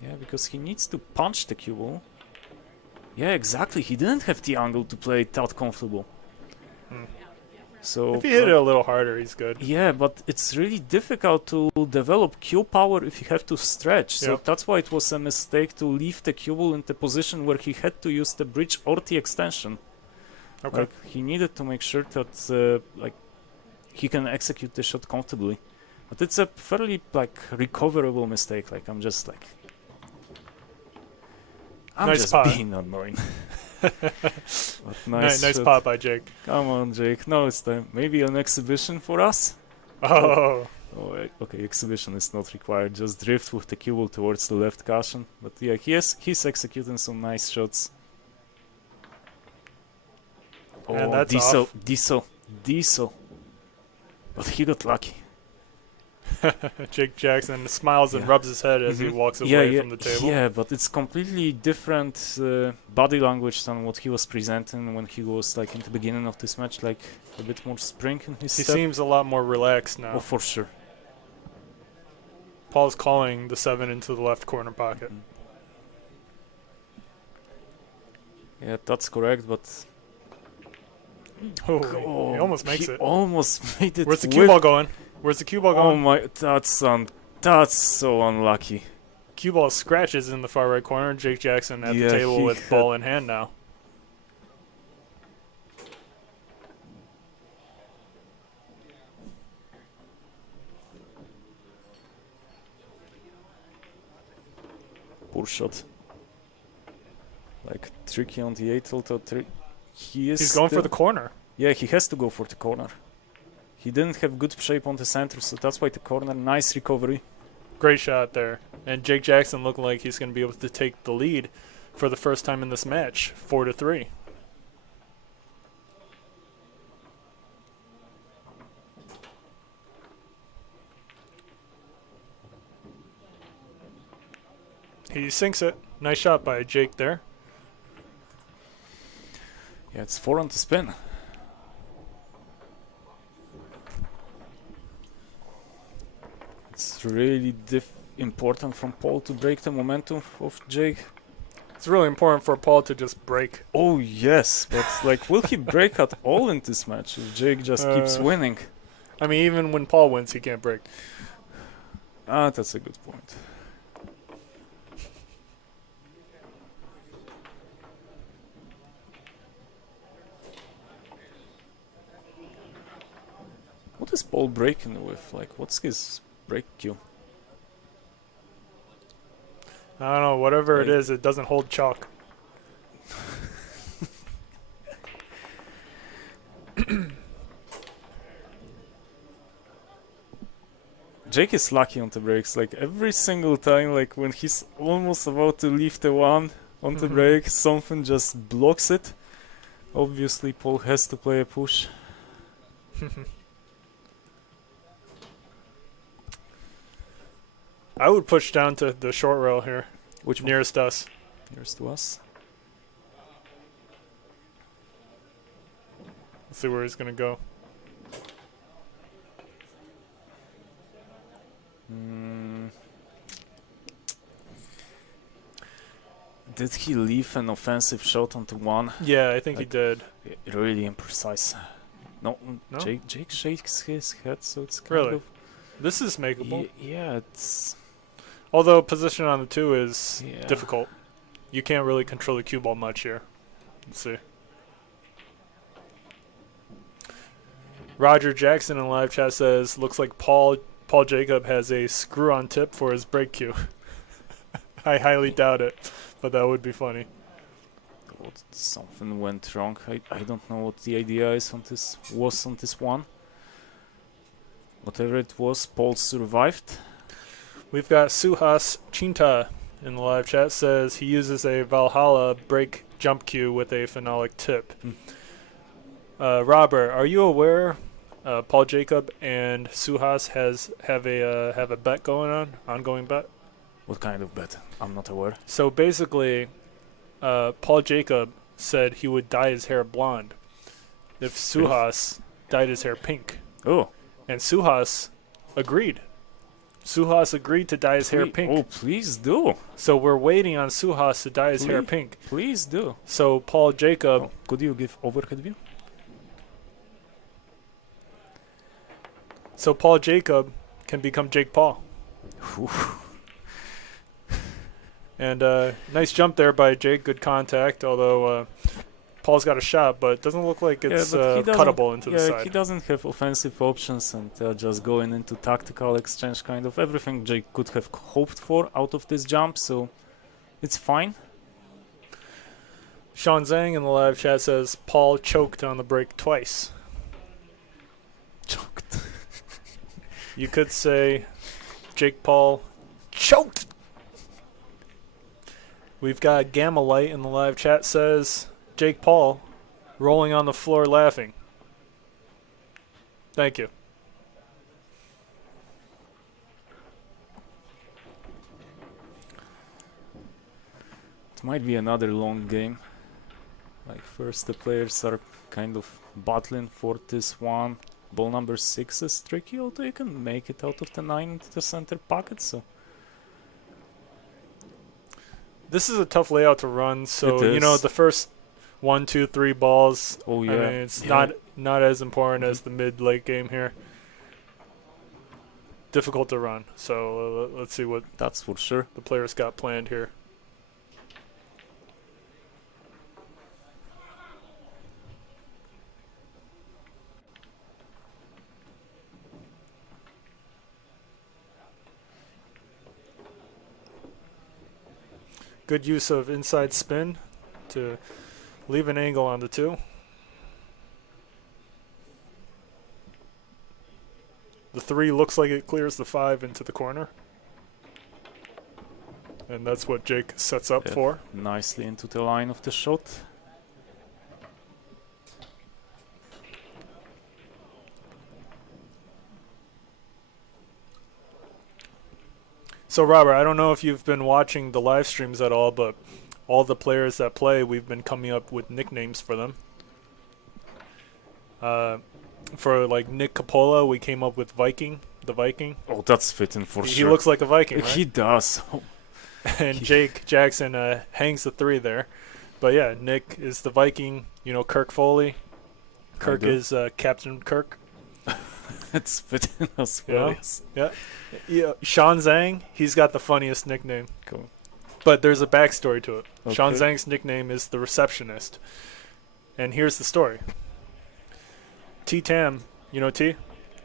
Yeah, because he needs to punch the cue ball. Yeah, exactly. He didn't have the angle to play it that comfortable. So if he hit it a little harder, he's good. Yeah, but it's really difficult to develop cue power if you have to stretch. So that's why it was a mistake to leave the cue ball in the position where he had to use the bridge or the extension. Okay. Like, he needed to make sure that like he can execute the shot comfortably. But it's a fairly like recoverable mistake. Like, I'm just being annoying. Nice pop by Jake. Come on, Jake. Now it's time. Maybe an exhibition for us? Oh, okay, exhibition is not required. Just drift with the cue ball towards the left cushion. But yeah, he's executing some nice shots. And that's Diesel. But he got lucky. Jake Jackson smiles and rubs his head as he walks away from the table. Yeah, but it's completely different body language than what he was presenting when he was like in the beginning of this match, like a bit more spring in his step. He seems a lot more relaxed now. Oh, for sure. Paul's calling the 7 into the left corner pocket. Yeah, that's correct, but... Oh, he almost makes it. Almost made it. Where's the cue ball going? Where's the cue ball going? Oh my, that's so unlucky. Cue ball scratches in the far right corner. Jake Jackson at the table with ball in hand now. Poor shot. Like, tricky on the 8 tilt. He's going for the corner. Yeah, he has to go for the corner. He didn't have good shape on the center, so that's why the corner. Nice recovery. Great shot there. And Jake Jackson looking like he's going to be able to take the lead for the first time in this match, 4-3. He sinks it. Nice shot by Jake there. Yeah, it's 4 on the spin. It's really important from Paul to break the momentum of Jake. It's really important for Paul to just break. Oh yes, but like, will he break at all in this match if Jake just keeps winning? I mean, even when Paul wins, he can't break. That's a good point. What is Paul breaking with? Like, what's his break cue? I don't know. Whatever it Like- is, it doesn't hold chalk. Jake is lucky on the breaks. Like every single time, like when he's almost about to leave the one on the Mhm. break, something just blocks it. Obviously, Paul has to play a push. I would push down to the short rail here, Which one? nearest us. Nearest to us. Let's see where he's gonna go. Mm. Did he leave an offensive shot onto one? Yeah, I think he did. Really imprecise. No, No? Jake shakes his head, so it's kind Really? of This is makeable. yeah, it's Although position on the 2 is Yeah. difficult. You can't really control the cue ball much here. Let's see. Roger Jackson in live chat says, looks like Paul Jacob has a screw-on tip for his break cue. I highly doubt it, but that would be funny. something went wrong. I don't know what the idea is on this one. Whatever it was, Paul survived. We've got Suhas Chinta in the live chat says he uses a Valhalla break jump cue with a phenolic tip. Robert, are you aware Paul Jacob and Suhas have a bet going on, ongoing bet? What kind of bet? I'm not aware. So basically, Paul Jacob said he would dye his hair blonde if Suhas dyed his hair pink, Oh, and Suhas agreed. Suhas agreed to dye his hair pink. Oh, please do. So we're waiting on Suhas to dye his hair Please. pink. Please do. So Paul Jacob, Oh, could you give overhead view? so Paul Jacob can become Jake Paul. And nice jump there by Jake. Good contact. Although Paul's got a shot, but it doesn't look like it's but he doesn't- cuttable into the Yeah, side. he doesn't have offensive options, and just going into tactical exchange, kind of everything Jake could have hoped for out of this jump. So it's fine. Sean Zhang in the live chat says Paul choked on the break twice. Choked. You could say Jake Paul choked. We've got Gamma Light in the live chat says Jake Paul rolling on the floor laughing. Thank you. It might be another long game. Like first the players are kind of battling for this one. Ball number 6 is tricky, although you can make it out of the 9 into the center pocket, so This is a tough layout to run, so It you know is. the first 1, 2, 3 balls. oh I yeah. mean, it's Yeah. not as important as the mid-late game here. Difficult to run, so let's see what That's for sure. the players got planned here. Good use of inside spin to leave an angle on the 2. The 3 looks like it clears the 5 into the corner. And that's what Jake sets up Yeah. for. Nicely into the line of the shot. So, Robert, I don't know if you've been watching the live streams at all, but all the players that play, we've been coming up with nicknames for them. For like Nick Capola, we came up with Viking, the Viking. Oh, that's fitting for He sure. looks like a Viking, right? He does. Oh, And Jake Jackson hangs the 3 there. But yeah, Nick is the Viking. You know, Kirk Foley. Kirk do. is Captain Kirk. it's fitting as Yeah. well. Yes. Yeah, Sean Zhang, he's got the funniest nickname. Cool. But there's a backstory to it. Sean Okay. Zhang's nickname is the receptionist. And here's the story. T Tam, you know T?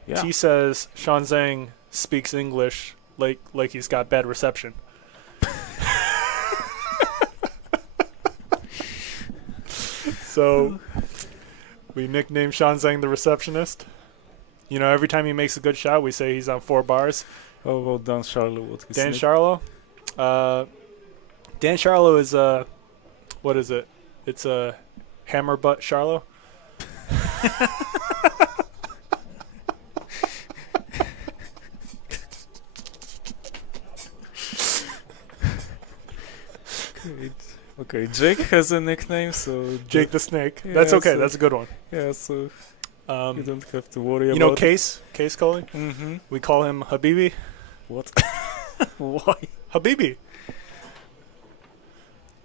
Yeah. T says Sean Zhang speaks English like he's got bad reception. So we nicknamed Sean Zhang the receptionist. You know, every time he makes a good shot, we say he's on 4 bars. How about Dan Charlo? What his Dan nick- Charlo? Dan Charlo is, what is it? It's a hammer butt Charlo. Okay, Jake has a nickname, so Jake the Snake. Yeah, That's okay. so- That's a good one. yeah, so you don't have to worry You about. know Case Coley? Mm-hmm. We call him Habibi. What? Why? Habibi.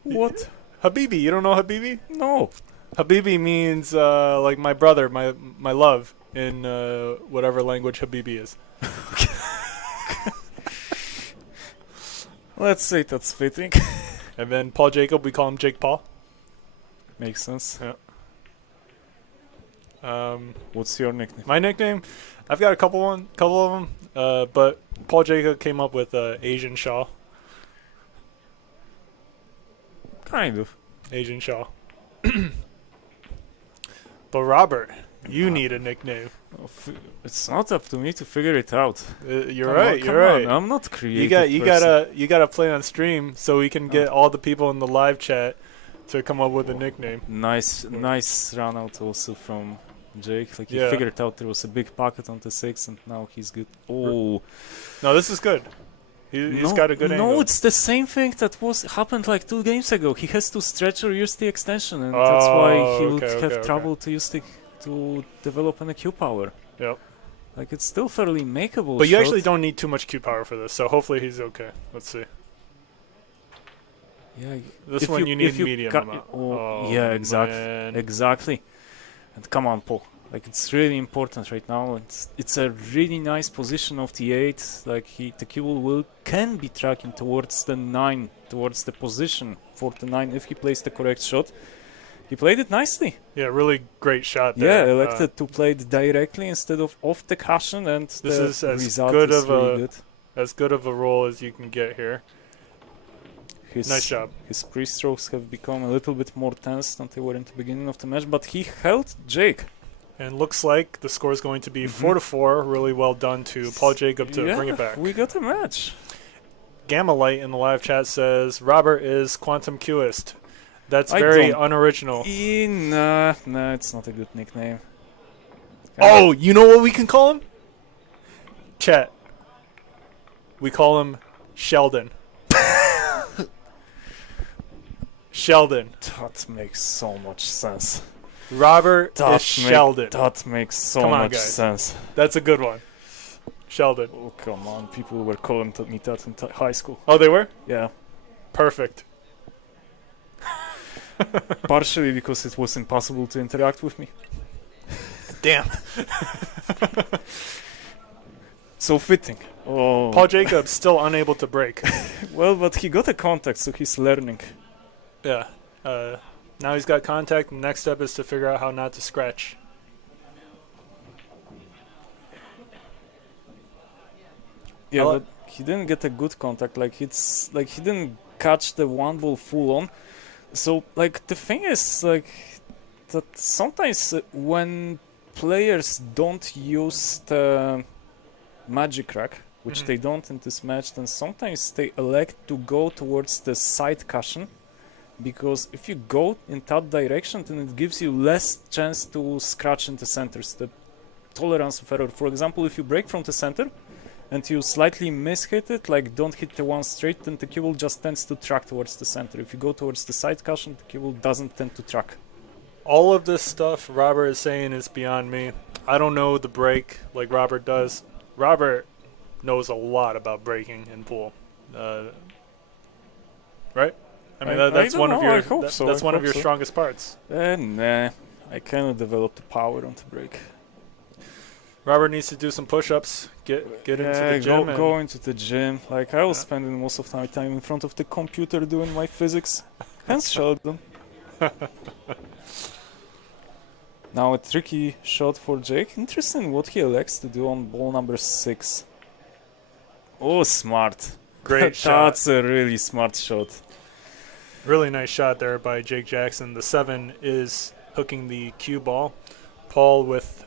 What? Habibi. You don't know Habibi? No. Habibi means like my brother, my love in whatever language Habibi is. Let's say that's fitting. And then Paul Jacob, we call him Jake Paul. Makes sense. What's your nickname? My nickname, I've got a couple of them, but Paul Jacob came up with Asian Shaw. Kind of. Asian Shaw. But Robert, you need a nickname. It's not up to me to figure it out. You're right. Come You're right. on, I'm not creative. You gotta play on stream so we can get all the people in the live chat to come up with a nickname. Nice run out also from Jake. Like he Yeah. figured out there was a big pocket on the 6, and now he's good. Oh, No, this is good. He's got a good angle. No, it's the same thing that happened like 2 games ago. He has to stretch or use the extension, and that's why he would have trouble to develop an EQ power. Yep. Like it's still fairly makeable. But you shot. actually don't need too much Q power for this, so hopefully he's okay. Let's see. Yeah. This if one you need if you medium ca- amount. Oh, yeah, exactly. Man. Exactly. And come on, Paul. Like it's really important right now. It's a really nice position of the 8. Like the cue can be tracking towards the 9, towards the position for the 9 if he plays the correct shot. He played it nicely. Yeah, really great shot there. Yeah, elected to play it directly instead of off the cushion, and This the is as result good is of really a- good. As good of a roll as you can get here. Nice job. His pre-strokes have become a little bit more tense than they were in the beginning of the match, but he held Jake. And looks like the score is going to be 4-4. Really well done to Paul Jacob to bring it back. We got a match. Gamma Light in the live chat says Robert is Quantum Qist. That's I very don't- unoriginal. Nah, it's not a good nickname. Oh, you know what we can call him? Chat. We call him Sheldon. Sheldon. That makes so much sense. Robert is Sheldon. That makes so Come on, much guys. sense. That's a good one. Sheldon. Oh, come on. People were calling me that in high school. Oh, they were? Yeah. Perfect. Partially because it was impossible to interact with me. Damn. So fitting. Oh. Paul Jacobs still unable to break. Well, but he got a contact, so he's learning. Yeah. Now he's got contact. The next step is to figure out how not to scratch. Yeah, Hello? but he didn't get a good contact. Like it's like he didn't catch the 1 ball full on. So like the thing is like that sometimes when players don't use the magic rack, which Mhm. they don't in this match, then sometimes they elect to go towards the side cushion, because if you go in that direction, then it gives you less chance to scratch in the centers. The tolerance of error. For example, if you break from the center and you slightly mishit it, like don't hit the one straight, then the cue just tends to track towards the center. If you go towards the side cushion, the cue doesn't tend to track. All of this stuff Robert is saying is beyond me. I don't know the break like Robert does. Robert knows a lot about breaking in pool. Right? I mean, I that's don't one of know, your I hope so, that's I one of hope your so. strongest parts. Nah, I cannot develop the power on the break. Robert needs to do some push-ups. Get into the gym. and- go into the gym. Like I was spending most of my time in front of the computer doing my physics. Hence Sheldon. Now a tricky shot for Jake. Interesting what he elects to do on ball number 6. Oh, smart. Great shot. That's a really smart shot. Really nice shot there by Jake Jackson. The 7 is hooking the cue ball. Paul with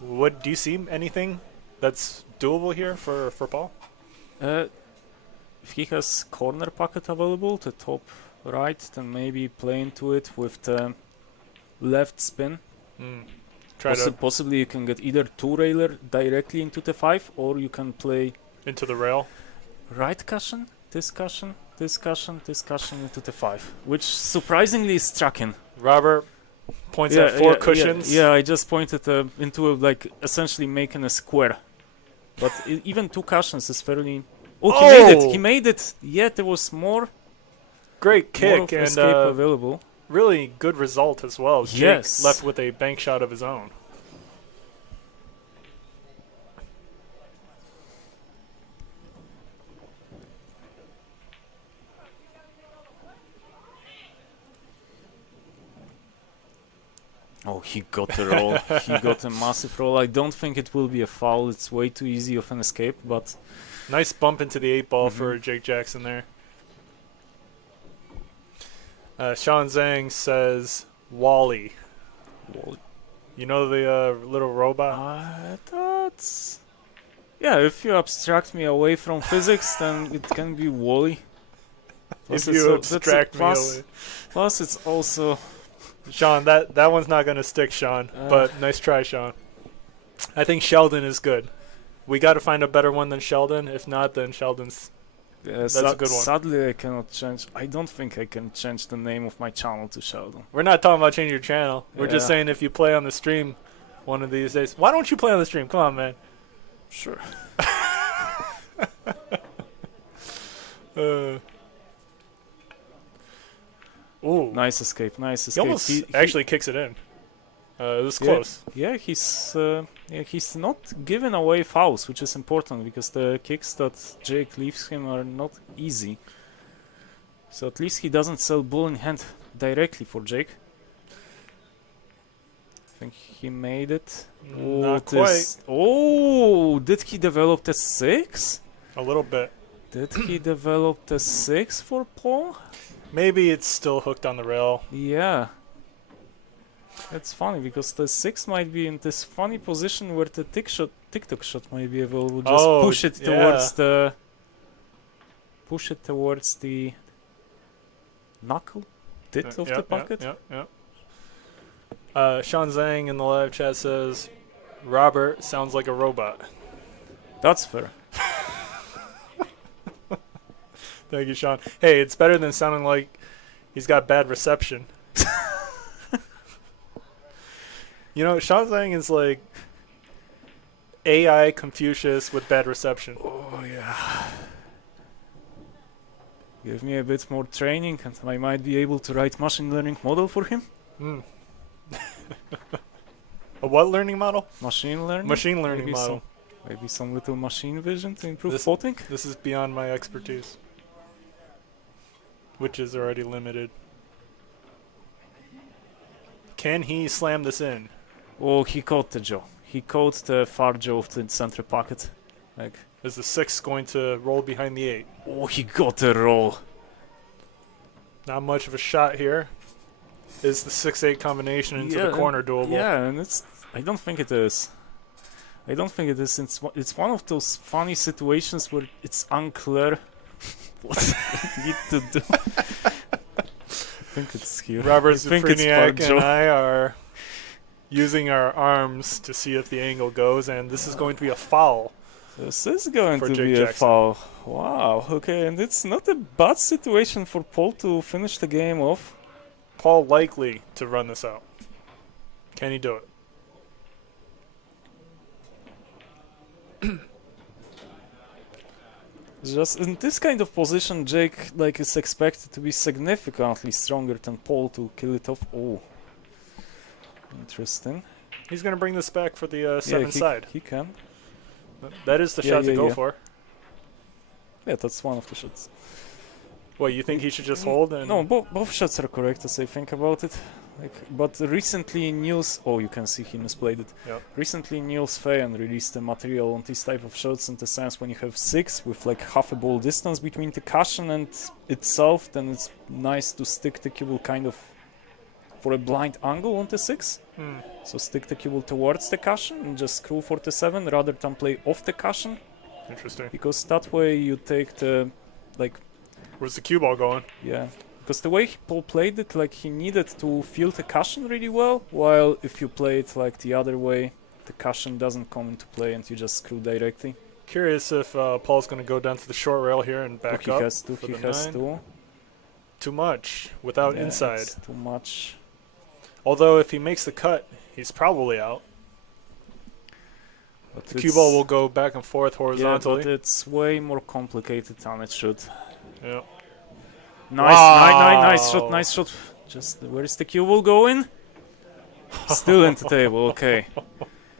what? Do you see anything that's doable here for Paul? If he has corner pocket available to top right, then maybe play into it with the left spin. Try to Possibly you can get either two-railer directly into the 5, or you can play into the rail. right cushion, this cushion, this cushion, this cushion into the 5, which surprisingly is tracking. Robert points at four cushions. Yeah, I just pointed into like essentially making a square. But even 2 cushions is fairly... Oh, he made it! He made it! Yet there was more Great kick of and escape available. really good result as well. Jake Yes. left with a bank shot of his own. Oh, he got the roll. He got a massive roll. I don't think it will be a foul. It's way too easy of an escape, but... Nice bump into the 8-ball for Jake Jackson there. Sean Zhang says Wally. Wally. You know the little robot? That's... Yeah, if you abstract me away from physics, then it can be Wally. If you abstract me away. Plus, it's also... Sean, that one's not going to stick, Sean. But nice try, Sean. I think Sheldon is good. We got to find a better one than Sheldon. If not, then Sheldon's... That's a good one. Sadly, I cannot change... I don't think I can change the name of my channel to Sheldon. We're not talking about changing your channel. We're just saying if you play on the stream one of these days. Why don't you play on the stream? Come on, man. Sure. Ooh. Nice escape, nice He escape. almost actually kicks it in. It was close. Yeah, he's not giving away fouls, which is important because the kicks that Jake leaves him are not easy. So at least he doesn't sell bull in hand directly for Jake. I think he made it. Not quite. Oh, did he develop the 6? A little bit. Did he develop the 6 for Paul? Maybe it's still hooked on the rail. Yeah. It's funny because the 6 might be in this funny position where the TikTok shot might be available. Just push it towards the... Push it towards the knuckle tit of the pocket. Yeah. Sean Zhang in the live chat says, Robert sounds like a robot. That's fair. Thank you, Sean. Hey, it's better than sounding like he's got bad reception. You know, Sean Zhang is like AI Confucius with bad reception. Oh, yeah. Give me a bit more training and I might be able to write machine learning model for him. A what learning model? Machine learning? Machine learning model. Maybe some little machine vision to improve spotting? This is beyond my expertise, which is already limited. Can he slam this in? Oh, he caught the jaw. He caught the far jaw of the center pocket. Like, is the 6 going to roll behind the 8? Oh, he got a roll. Not much of a shot here. Is the 6-8 combination into the corner doable? Yeah, and it's... I don't think it is. I don't think it is. It's one of those funny situations where it's unclear what you need to do. I think it's here. Robert Zufriniak and I are using our arms to see if the angle goes, and this is going to be a foul. This is going to be Jackson. a foul. Wow, okay, and it's not a bad situation for Paul to finish the game off. Paul likely to run this out. Can he do it? Just in this kind of position, Jake is expected to be significantly stronger than Paul to kill it off. Oh, interesting. He's going to bring this back for the 7 side. He can. That is the shot to go for. Yeah, that's one of the shots. What, you think he should just hold? And no, both shots are correct as I think about it. But recently Niels... Oh, you can see he misplayed it. Yep. Recently Niels Feyen released a material on this type of shots in the sense when you have 6 with like half a ball distance between the cushion and itself, then it's nice to stick the cable kind of for a blind angle onto 6. So stick the cue ball towards the cushion and just screw 47 rather than play off the cushion, Interesting. because that way you take the, like, Where's the cue ball going? yeah, because the way Paul played it, like, he needed to feel the cushion really well, while if you play it like the other way, the cushion doesn't come into play and you just screw directly. Curious if Paul's going to go down to the short rail here and back He up. has to, for he the has 9. to. Too much without Yeah, inside. it's too much. Although if he makes the cut, he's probably out. But The cue ball will go back and forth horizontally. Yeah, but it's way more complicated than it should. Yeah. Nice shot, Wow. nice shot. Just where is the cue ball going? Still in the table, okay.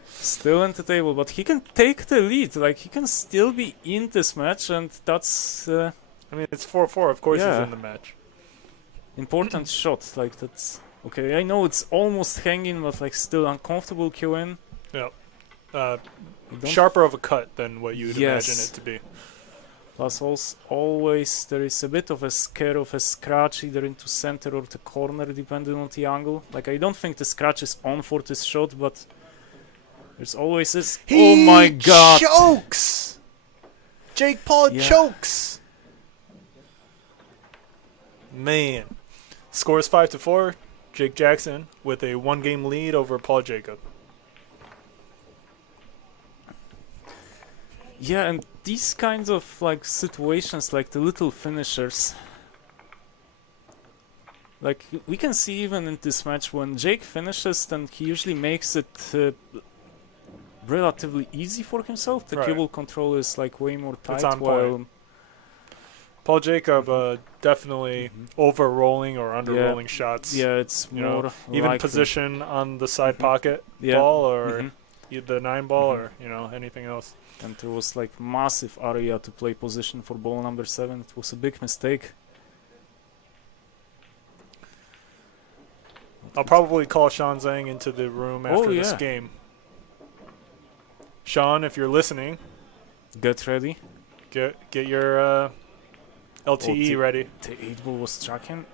Still in the table, but he can take the lead. Like, he can still be in this match, and that's I mean, it's 4-4. Of course Yeah. he's in the match. important shot. Like, that's okay. I know it's almost hanging, but like still uncomfortable cue in. Yeah. I don't Sharper of a cut than what you would Yes. imagine it to be. Plus, also, always there is a bit of a scare of a scratch either into center or the corner, depending on the angle. Like, I don't think the scratch is on for this shot, but there's always this. Oh my god! Chokes! Jake Paul Yeah. chokes! Man. Scores 5-4. Jake Jackson with a 1-game lead over Paul Jacob. Yeah, and these kinds of like situations, like the little finishers, like we can see even in this match when Jake finishes, then he usually makes it relatively easy for himself. The Right. cue ball control is like way more tight, on while point. Paul Jacob definitely over-rolling or under-rolling shots. yeah, it's You know, more even likely. position on the side pocket Yeah. ball or Mhm. the 9 ball Mhm. or, you know, anything else. And there was like massive area to play position for ball number 7. It was a big mistake. I'll probably call Sean Zhang into the room after this yeah. game. Sean, if you're listening, Get ready. get your LTE ready. The 8 ball was struck him.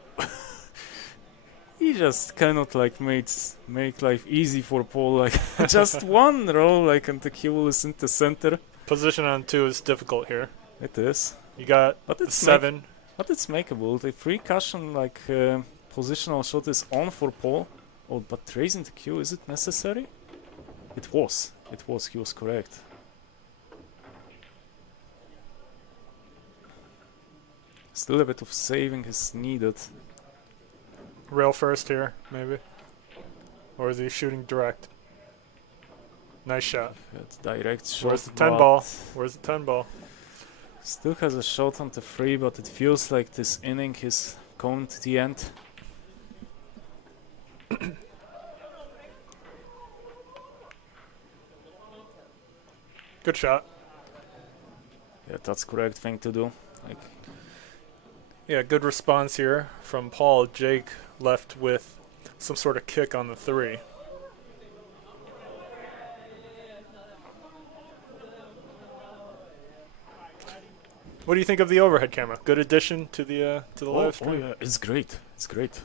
He just cannot like make life easy for Paul. Like just one roll, like, and the cue ball is in the center. Position on 2 is difficult here. It is, You got but the it's 7. but it's makeable. The free cushion like positional shot is on for Paul. Oh, but raising the cue, is it necessary? It was. It was. He was correct. Still a bit of saving is needed. Rail first here, maybe. Or is he shooting direct? Nice shot. It's direct shot. Where's the 10 but ball? Where's the 10 ball? Still has a shot on the 3, but it feels like this inning is going to the end. Good shot. Yeah, that's correct thing to do. Like, Yeah, good response here from Paul. Jake left with some sort of kick on the 3. What do you think of the overhead camera? Good addition to the live stream. yeah, it's great. It's great.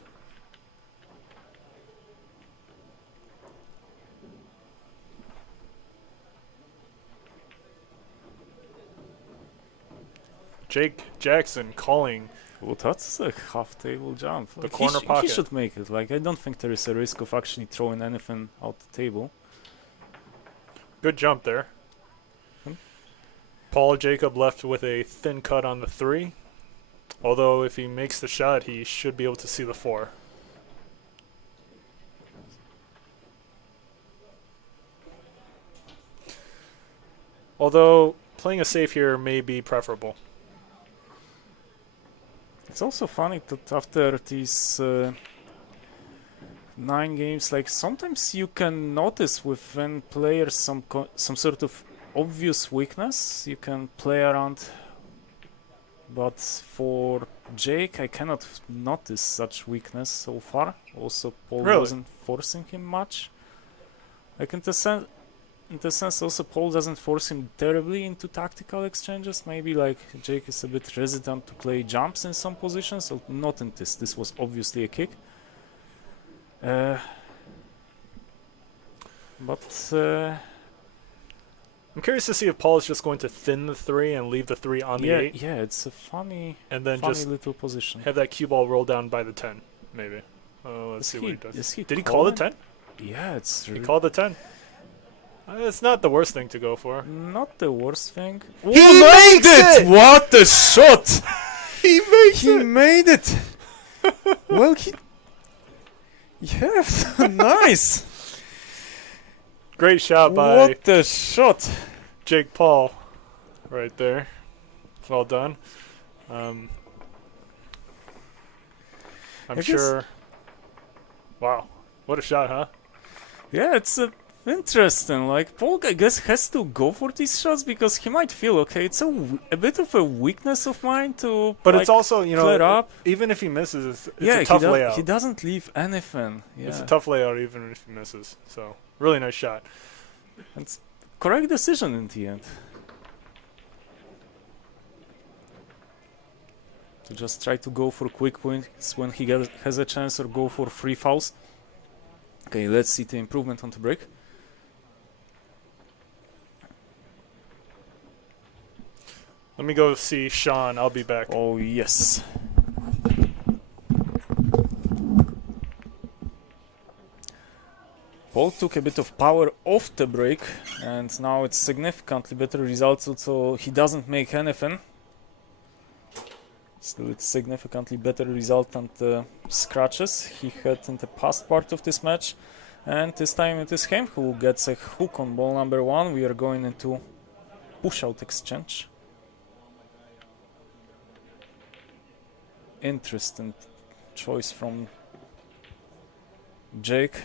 Jake Jackson calling. Well, that's a half table jump. The Like, corner he pocket. should make it. Like, I don't think there is a risk of actually throwing anything out the table. Good jump there. Paul Jacob left with a thin cut on the 3. Although if he makes the shot, he should be able to see the 4. Although playing a safe here may be preferable. It's also funny that after these 9 games, like sometimes you can notice within players some sort of obvious weakness you can play around. But for Jake, I cannot notice such weakness so far. Also, Paul Really? wasn't forcing him much. Like in the sense, also Paul doesn't force him terribly into tactical exchanges. Maybe like Jake is a bit hesitant to play jumps in some positions, so not in this. This was obviously a kick. But I'm curious to see if Paul is just going to thin the 3 and leave the 3 on the 8, yeah, it's a funny, and then funny just little position. have that cue ball roll down by the 10, maybe. Let's Is see he- what he does. is he Did he call the calling? 10? Yeah, it's He really called the 10. It's not the worst thing to go for. not the worst thing. He makes it! What a shot! He makes He made it! Well, he... Yeah, nice! Great shot by What a shot! Jake Paul right there. Well done. I'm I guess- sure. Wow. What a shot, huh? Yeah, it's interesting. Like, Paul, I guess, has to go for these shots because he might feel, okay, it's a bit of a weakness of mine to But like, it's also, you know, clear up. even if he misses, it's Yeah, a tough he layout. he doesn't leave anything. Yeah, It's a tough layout even if he misses. So, really nice shot. it's correct decision in the end. To just try to go for quick points when he has a chance or go for free fouls. Okay, let's see the improvement on the break. Let me go see Sean. I'll be back. Oh, yes. Paul took a bit of power off the break, and now it's significantly better results, so he doesn't make anything. Still, it's significantly better result than the scratches he had in the past part of this match. And this time it is him who gets a hook on ball number 1. We are going into push-out exchange. Interesting choice from Jake.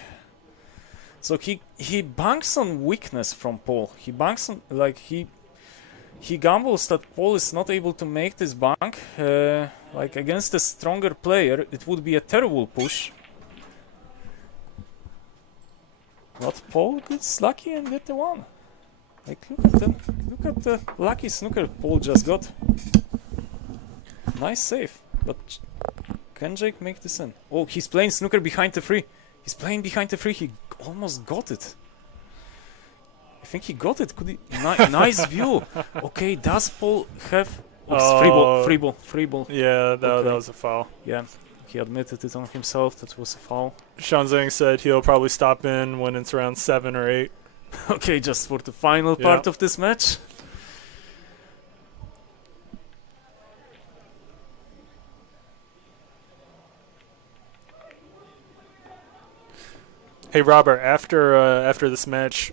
So he banks on weakness from Paul. He banks on, like, he gambles that Paul is not able to make this bank. Like, against a stronger player, it would be a terrible push. But Paul gets lucky and get the one. Like, look at the lucky snooker Paul just got. Nice save. But can Jake make this in? Oh, he's playing snooker behind the 3. He's playing behind the 3. He almost got it. I think he got it. Could he? Nice view. Okay, does Paul have? Oops, free ball. Yeah, that Okay. was a foul. Yeah, he admitted it on himself. That was a foul. Sean Zhang said he'll probably stop in when it's around 7 or 8. Okay, just for the final Yeah. part of this match. Hey Robert, after this match,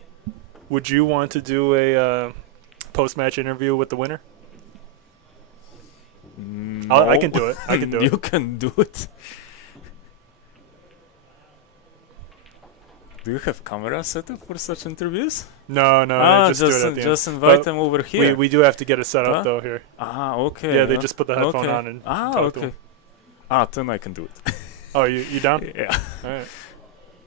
would you want to do a post-match interview with the winner? I can do it. I can do You it. can do it. Do you have camera set up for such interviews? No, just do it at the just end. invite But them over here. We do have to get it set Huh? up though here. Okay. Yeah, they just put the headphone okay. on and Ah, talk to okay. them. Then I can do it. Oh, you down? Yeah. All right.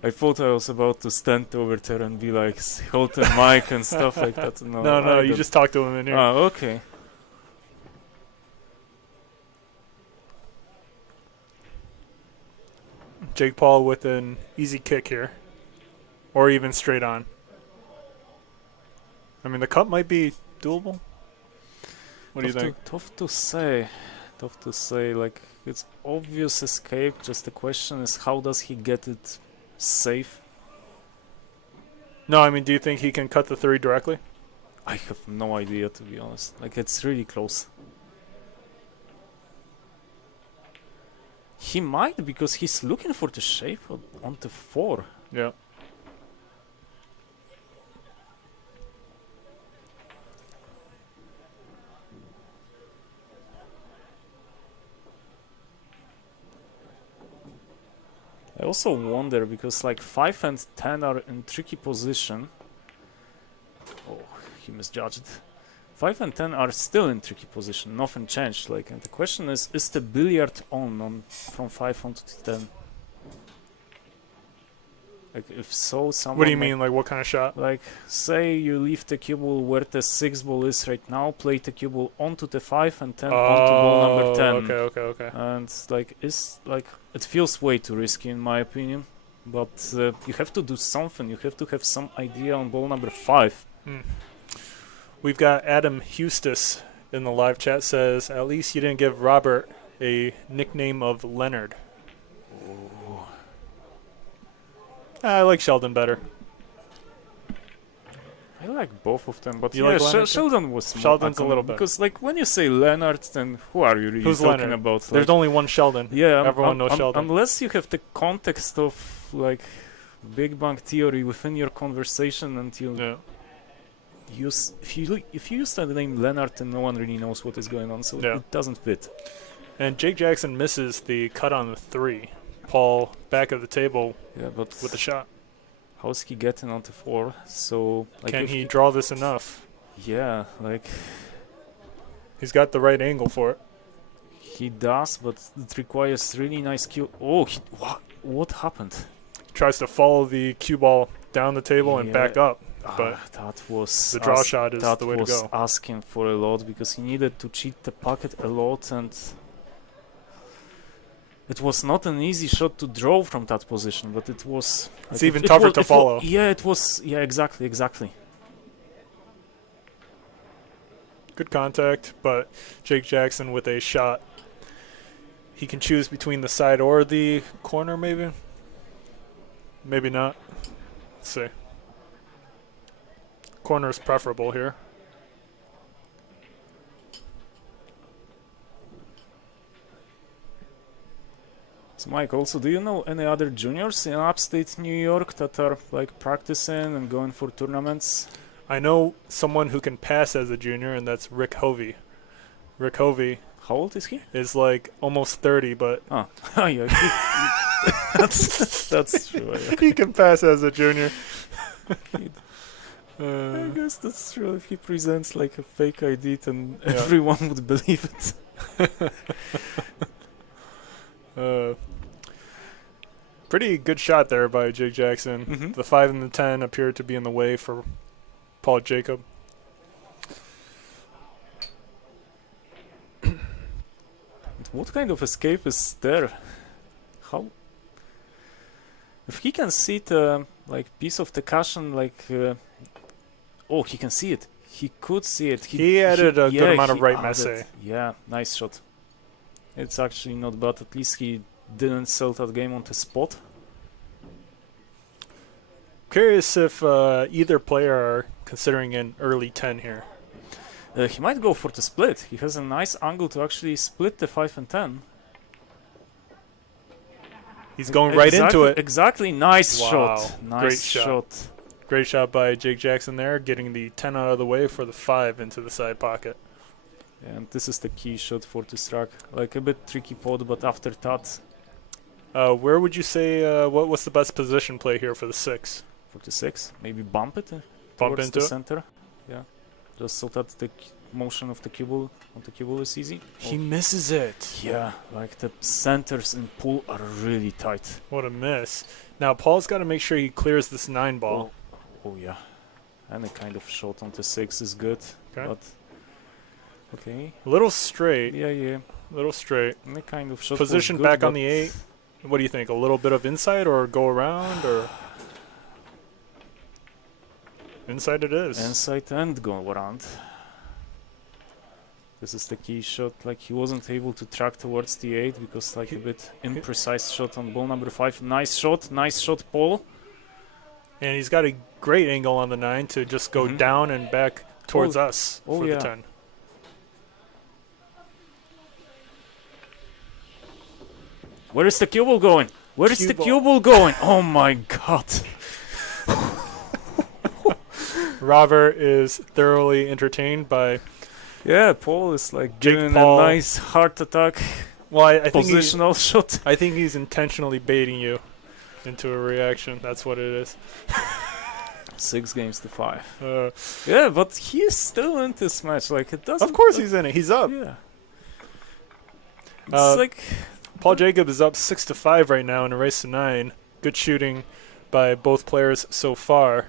I thought I was about to stand over there and be like, hold the mic and stuff like that. No, No, I you don't. just talk to him in here. Okay. Jake Paul with an easy kick here, or even straight on. I mean, the cut might be doable. What do you think? Tough to say. Tough to say. Like, it's obvious escape. Just the question is, how does he get it safe? No, I mean, do you think he can cut the 3 directly? I have no idea, to be honest. Like, it's really close. He might, because he's looking for the shape on the 4. Yeah. I also wonder, because like 5 and 10 are in tricky position. Oh, he misjudged. 5 and 10 are still in tricky position, nothing changed. Like, and the question is the billiard on from 5 on to 10? Like, if so, someone. What do you mean? Like, what kind of shot? Like, say you leave the cue ball where the 6 ball is right now, play the cue ball onto the 5 and 10 onto ball number 10. Okay. And like, it feels way too risky in my opinion. but you have to do something. You have to have some idea on ball number 5. We've got Adam Hustis in the live chat says, at least you didn't give Robert a nickname of Leonard. I like Sheldon better. I like both of them, but You yeah, like Leonard too? Sheldon was more Sheldon's a iconic, little better. because like when you say Leonard, then who are you really Who's talking Leonard? about? There's Like, only one Sheldon. yeah, everyone knows Sheldon. Unless you have the context of like Big Bang Theory within your conversation, and you Yeah. use if you use the name Leonard, then no one really knows what is going on, so Yeah. it doesn't fit. And Jake Jackson misses the cut on the 3. Paul back of the table Yeah, but with the shot. how's he getting onto 4? So like, Can if he draw this enough? Yeah, like He's got the right angle for it. he does, but it requires really nice cue. Oh, what happened? Tries to follow the cue ball down the table and Yeah. back up. But that was the draw shot is the way to was go. asking for a lot, because he needed to cheat the pocket a lot, and it was not an easy shot to draw from that position, but it was. It's even tougher to follow. Yeah, it was. Yeah, exactly. Good contact, but Jake Jackson with a shot. He can choose between the side or the corner, maybe. Maybe not. Let's see. Corner is preferable here. So, Mike, also, do you know any other juniors in upstate New York that are like practicing and going for tournaments? I know someone who can pass as a junior, and that's Rick Hovey. Rick Hovey How old is he? is like almost 30, but Oh, yeah, that's true. Yeah. he can pass as a junior. I guess that's true. If he presents like a fake ID, then Yeah. everyone would believe it. Pretty good shot there by Jake Jackson. Mhm. The 5 and the 10 appeared to be in the way for Paul Jacob. What kind of escape is there? How? If he can see the like piece of the cushion, like oh, he can see it. He could see it. He added a good yeah, amount of he right added. messe. Yeah, nice shot. It's actually not bad. At least he didn't sell that game on the spot. Curious if either player are considering an early 10 here. He might go for the split. He has a nice angle to actually split the 5 and 10. He's going right into it. Exactly. Nice Wow. shot. Nice Great shot. Great shot by Jake Jackson there, getting the 10 out of the way for the 5 into the side pocket. And this is the key shot for this rack. Like a bit tricky pot, but after that, Where would you say, what's the best position play here for the 6? for the 6, maybe bump it Bump towards into the it? center. Yeah, just so that the motion of the cue ball on the cue ball is easy. He misses it. Yeah, like the centers in pool are really tight. What a miss. Now, Paul's got to make sure he clears this 9 ball. Oh yeah, any kind of shot on the 6 is good. Okay. But okay, A little straight. yeah, A little straight. any kind of shot. Position was good, back on but the 8. What do you think? A little bit of inside or go around or? Inside it is. Inside and go around. This is the key shot. Like he wasn't able to track towards the 8 because like a bit imprecise shot on ball number 5. Nice shot, Paul. And he's got a great angle on the 9 to just go Mhm. down and back towards us oh for yeah. the 10. Where is the cue ball going? Where is Cue the ball. cue ball going? Oh my god. Robert is thoroughly entertained by. Yeah, Paul is like Jake doing Paul. a nice heart attack Well, I think positional shot. I think he's intentionally baiting you into a reaction. That's what it is. 6 games to 5. Uh, Yeah, but he's still in this match. Like it doesn't. of course he's in it. He's up. Yeah. It's Uh, like Paul Jacob is up 6-5 right now in a race to 9. Good shooting by both players so far.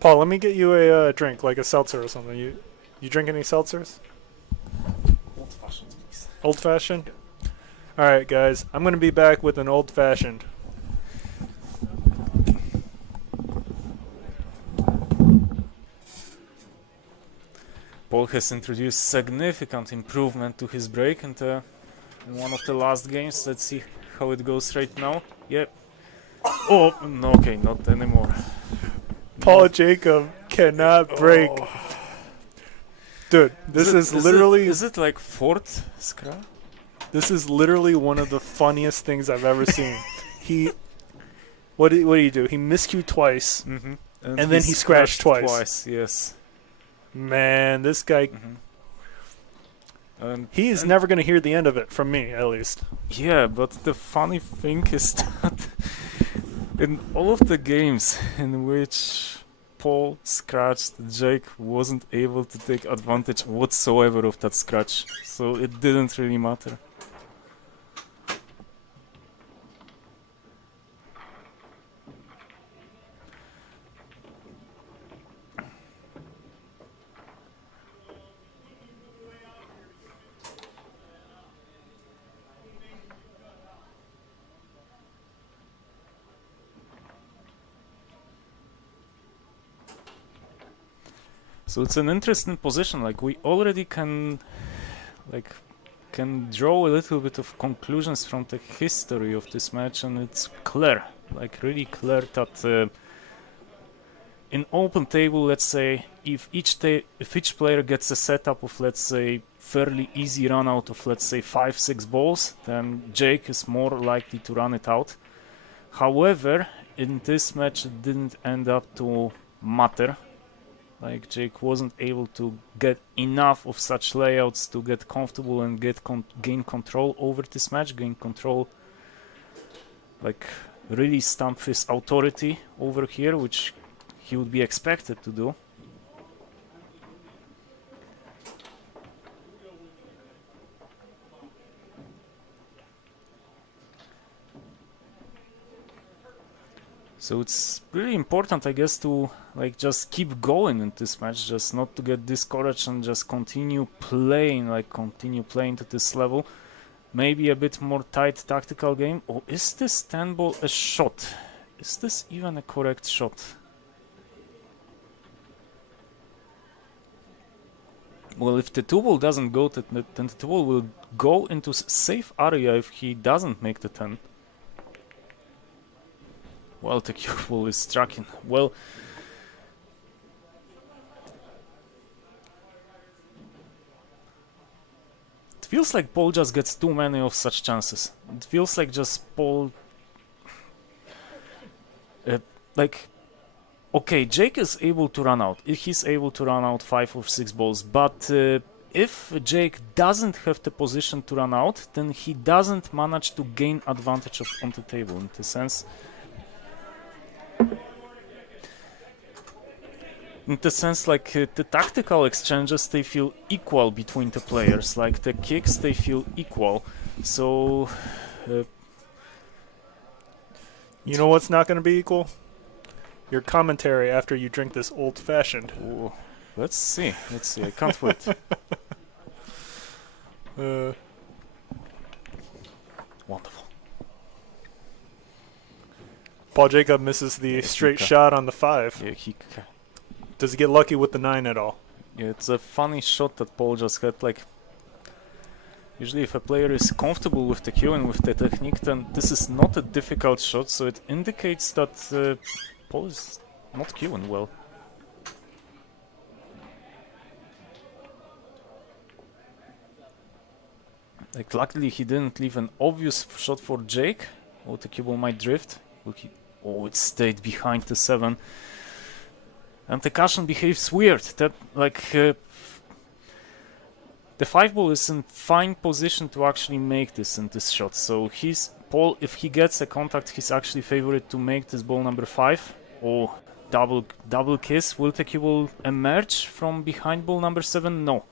Paul, let me get you a drink, like a seltzer or something. You drink any seltzers? Old-fashioned? All right, guys. I'm going to be back with an old-fashioned. Paul has introduced significant improvement to his break in one of the last games. Let's see how it goes right now. Yep. Oh, no, okay, not anymore. Paul Jacob cannot break. Dude, this is literally... Is it like fourth scrap? This is literally one of the funniest things I've ever seen. What did he do? He miscued twice, Mm-hmm. and then he scratched twice. Yes. Man, this guy... he is never going to hear the end of it, from me, at least. Yeah, but the funny thing is that in all of the games in which Paul scratched, Jake wasn't able to take advantage whatsoever of that scratch, so it didn't really matter. So it's an interesting position. Like we already can draw a little bit of conclusions from the history of this match, and it's clear, like really clear that in open table, let's say, if each player gets a setup of, let's say, fairly easy run out of, let's say, 5-6 balls, then Jake is more likely to run it out. However, in this match, it didn't end up to matter. Like Jake wasn't able to get enough of such layouts to get comfortable and gain control over this match, gain control, like really stamp his authority over here, which he would be expected to do. So it's really important, I guess, to like just keep going in this match, just not to get discouraged and just continue playing to this level. Maybe a bit more tight tactical game. Or is this 10 ball a shot? Is this even a correct shot? Well, if the 2 ball doesn't go, then the 2 ball will go into safe area if he doesn't make the 10. Well, the cue ball is striking. Well, it feels like Paul just gets too many of such chances. It feels like just Paul... okay, Jake is able to run out. He's able to run out 5 or 6 balls, but if Jake doesn't have the position to run out, then he doesn't manage to gain advantage on the table, in the sense... In the sense, like, the tactical exchanges, they feel equal between the players. Like, the kicks, they feel equal. So... you know what's not going to be equal? Your commentary after you drink this old-fashioned. Ooh, let's see. I can't wait. Wonderful. Paul Jacob misses the straight shot on the 5. Yeah, Does he get lucky with the 9 at all? Yeah, it's a funny shot that Paul just had. Like, usually if a player is comfortable with the cue and with the technique, then this is not a difficult shot, so it indicates that Paul is not cueing well. Like, luckily he didn't leave an obvious shot for Jake. Oh, the cue ball might drift. Oh, it stayed behind the 7. And the cushion behaves weird. That, like, the 5 ball is in fine position to actually make this in this shot. So Paul, if he gets a contact, he's actually favored to make this ball number 5. Oh, double kiss. Will the cue ball emerge from behind ball number 7? No.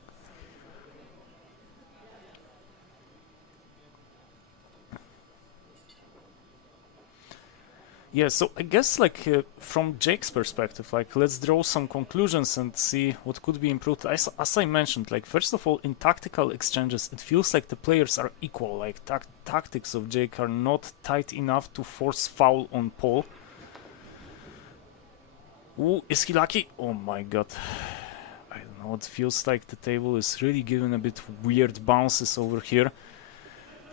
Yeah, so I guess like from Jake's perspective, like let's draw some conclusions and see what could be improved. As I mentioned, like first of all, in tactical exchanges, it feels like the players are equal. Like tactics of Jake are not tight enough to force foul on Paul. Ooh, is he lucky? Oh my god. I don't know, it feels like the table is really giving a bit weird bounces over here.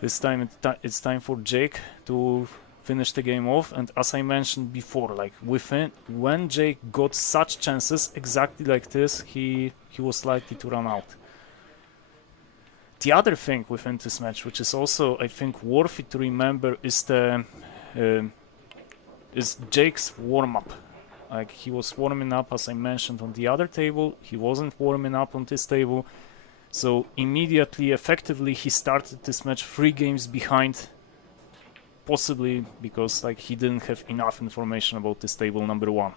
This time it's time for Jake to finish the game off, and as I mentioned before, like when Jake got such chances exactly like this, he was likely to run out. The other thing within this match, which is also I think worthy to remember, is Jake's warm-up. Like he was warming up, as I mentioned, on the other table. He wasn't warming up on this table, so immediately, effectively, he started this match 3 games behind. Possibly because like he didn't have enough information about this table number 1.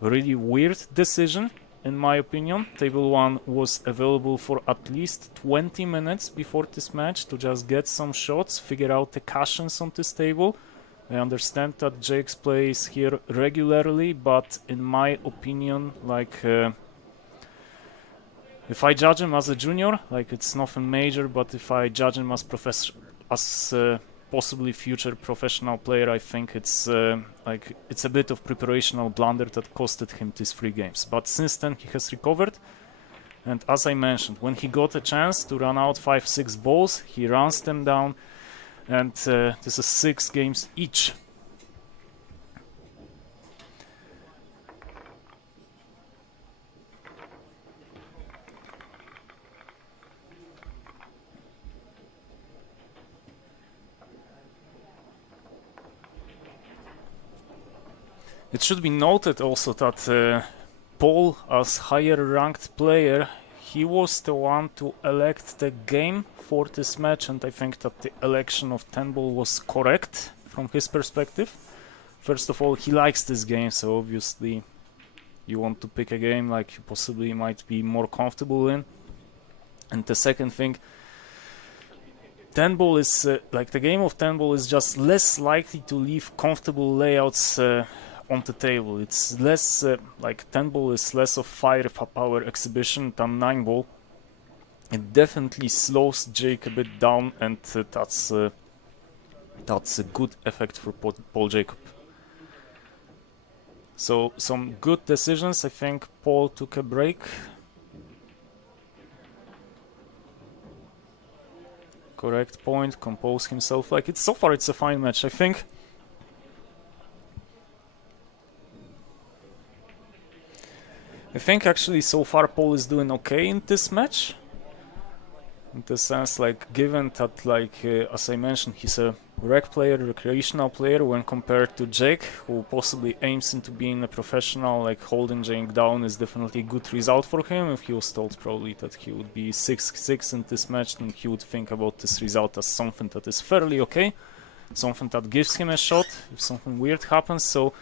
Really weird decision, in my opinion. Table 1 was available for at least 20 minutes before this match to just get some shots, figure out the cushions on this table. I understand that Jake's plays here regularly, but in my opinion, like if I judge him as a junior, like it's nothing major, but if I judge him as possibly future professional player, I think it's like it's a bit of preparational blunder that costed him these 3 games. But since then he has recovered, and as I mentioned, when he got a chance to run out 5-6 balls, he runs them down, and this is 6 games each. It should be noted also that Paul, as higher ranked player, he was the one to elect the game for this match, and I think that the election of 10 ball was correct from his perspective. First of all, he likes this game, so obviously you want to pick a game like you possibly might be more comfortable in. And the second thing, 10 ball is like the game of 10 ball is just less likely to leave comfortable layouts on the table. It's less like 10 ball is less of firepower exhibition than 9 ball. It definitely slows Jake a bit down, and that's a good effect for Paul Jacob. So some good decisions. I think Paul took a break. Correct point, compose himself. Like it's so far it's a fine match, I think. I think actually so far Paul is doing okay in this match. In the sense, like, given that, like, as I mentioned, he's a rec player, recreational player, when compared to Jake, who possibly aims into being a professional, like, holding Jake down is definitely a good result for him. If he was told probably that he would be 6-6 in this match, then he would think about this result as something that is fairly okay, something that gives him a shot if something weird happens. So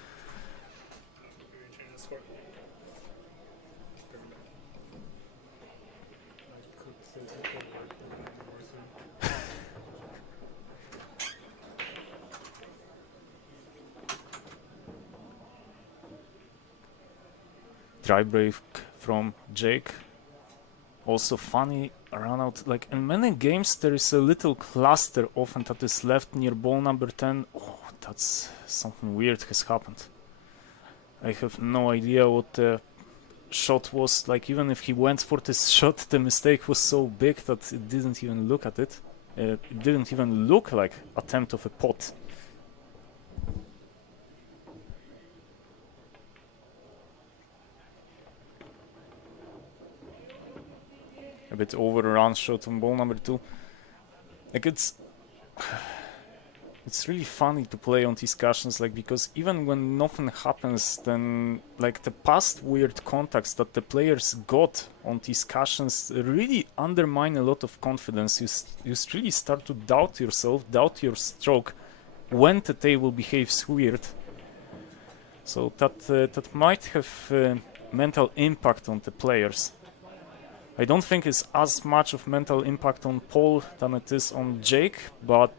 try break from Jake. Also funny run out, like in many games there is a little cluster often that is left near ball number 10. Oh, that's something weird has happened. I have no idea what the shot was. Like, even if he went for this shot, the mistake was so big that it didn't even look at it. It didn't even look like attempt of a pot. A bit overrun shot on ball number 2. Like, it's really funny to play on these cushions, like, because even when nothing happens, then like the past weird contacts that the players got on these cushions really undermine a lot of confidence. You really start to doubt yourself, doubt your stroke when the table behaves weird. So that might have mental impact on the players. I don't think it's as much of mental impact on Paul than it is on Jake, but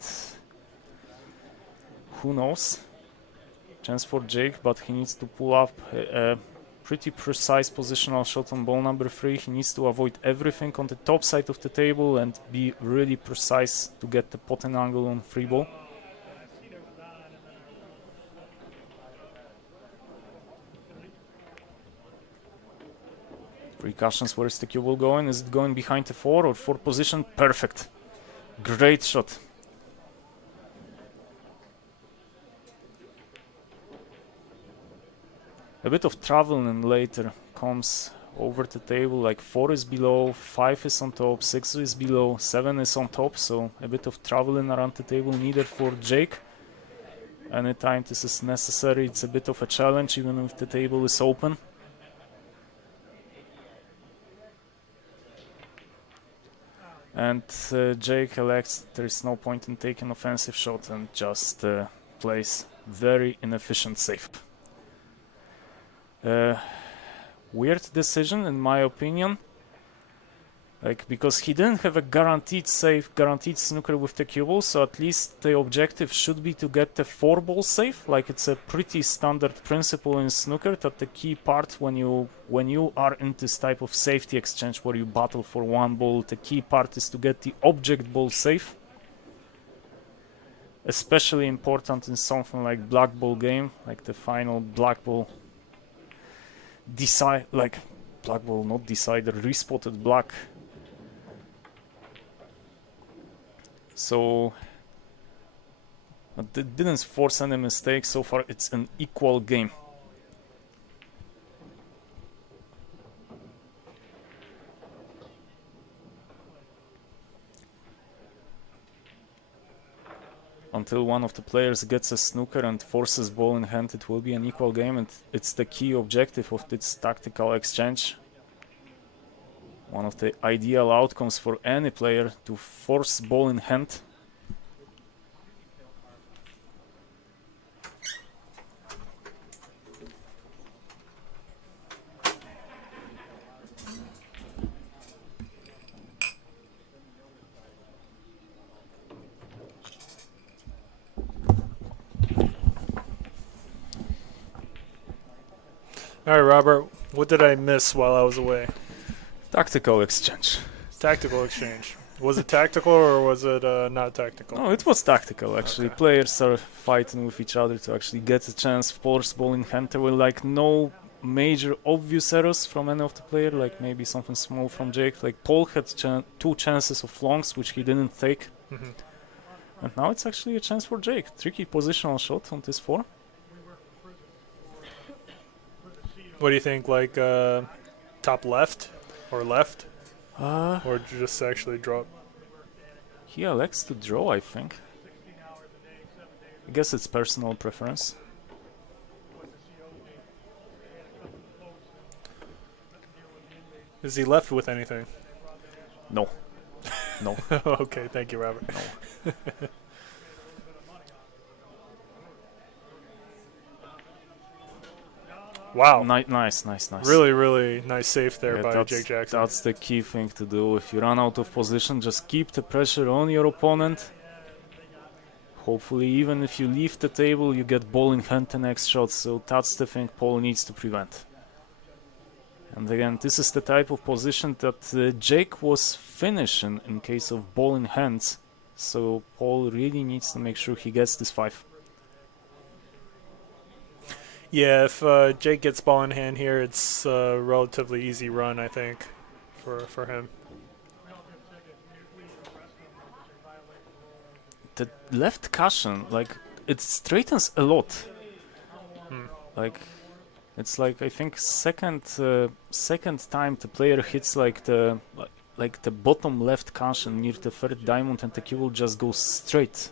who knows? Chance for Jake, but he needs to pull up a pretty precise positional shot on ball number 3. He needs to avoid everything on the top side of the table and be really precise to get the potting angle on 3 ball. Precautions, where is the cue ball going? Is it going behind the 4 or 4 position? Perfect. Great shot. A bit of traveling later comes over the table, like 4 is below, 5 is on top, 6 is below, 7 is on top, so a bit of traveling around the table needed for Jake. Anytime this is necessary, it's a bit of a challenge, even if the table is open. And Jake elects there is no point in taking offensive shot and just plays very inefficient save. Weird decision in my opinion, like, because he didn't have a guaranteed save, guaranteed snooker with the cue ball, so at least the objective should be to get the 4 ball save. Like, it's a pretty standard principle in snooker that the key part when you are in this type of safety exchange where you battle for 1 ball, the key part is to get the object ball save. Especially important in something like black ball game, like the final black ball decide, like black ball not decided, respotted black. So it didn't force any mistakes so far. It's an equal game. Until one of the players gets a snooker and forces ball in hand, it will be an equal game, and it's the key objective of this tactical exchange. One of the ideal outcomes for any player to force ball in hand. All right, Robert, what did I miss while I was away? Tactical exchange. Tactical exchange. Was it tactical or was it not tactical? No, it was tactical actually. Okay. Players are fighting with each other to actually get a chance, force ball in hand. There were like no major obvious errors from any of the player, like maybe something small from Jake. Like Paul had 2 chances of longs, which he didn't take. Mm-hmm. And now it's actually a chance for Jake. Tricky positional shot on this 4. What do you think, like top left or left? Uh, Or just actually drop? he elects to draw, I think. I guess it's personal preference. Is he left with anything? No. No. Okay, thank you, Robert. No. Wow. Nice. Really, really nice save there Yeah, by Jake Jackson. That's the key thing to do. If you run out of position, just keep the pressure on your opponent. Hopefully, even if you leave the table, you get ball in hand the next shot. So that's the thing Paul needs to prevent. And again, this is the type of position that Jake was finishing in case of ball in hands. So Paul really needs to make sure he gets this 5. Yeah, if Jake gets ball in hand here, it's a relatively easy run, I think, for him. The left cushion, like, it straightens a lot. Like, it's like, I think second time the player hits like the bottom left cushion near the 3rd diamond, and the cue will just go straight.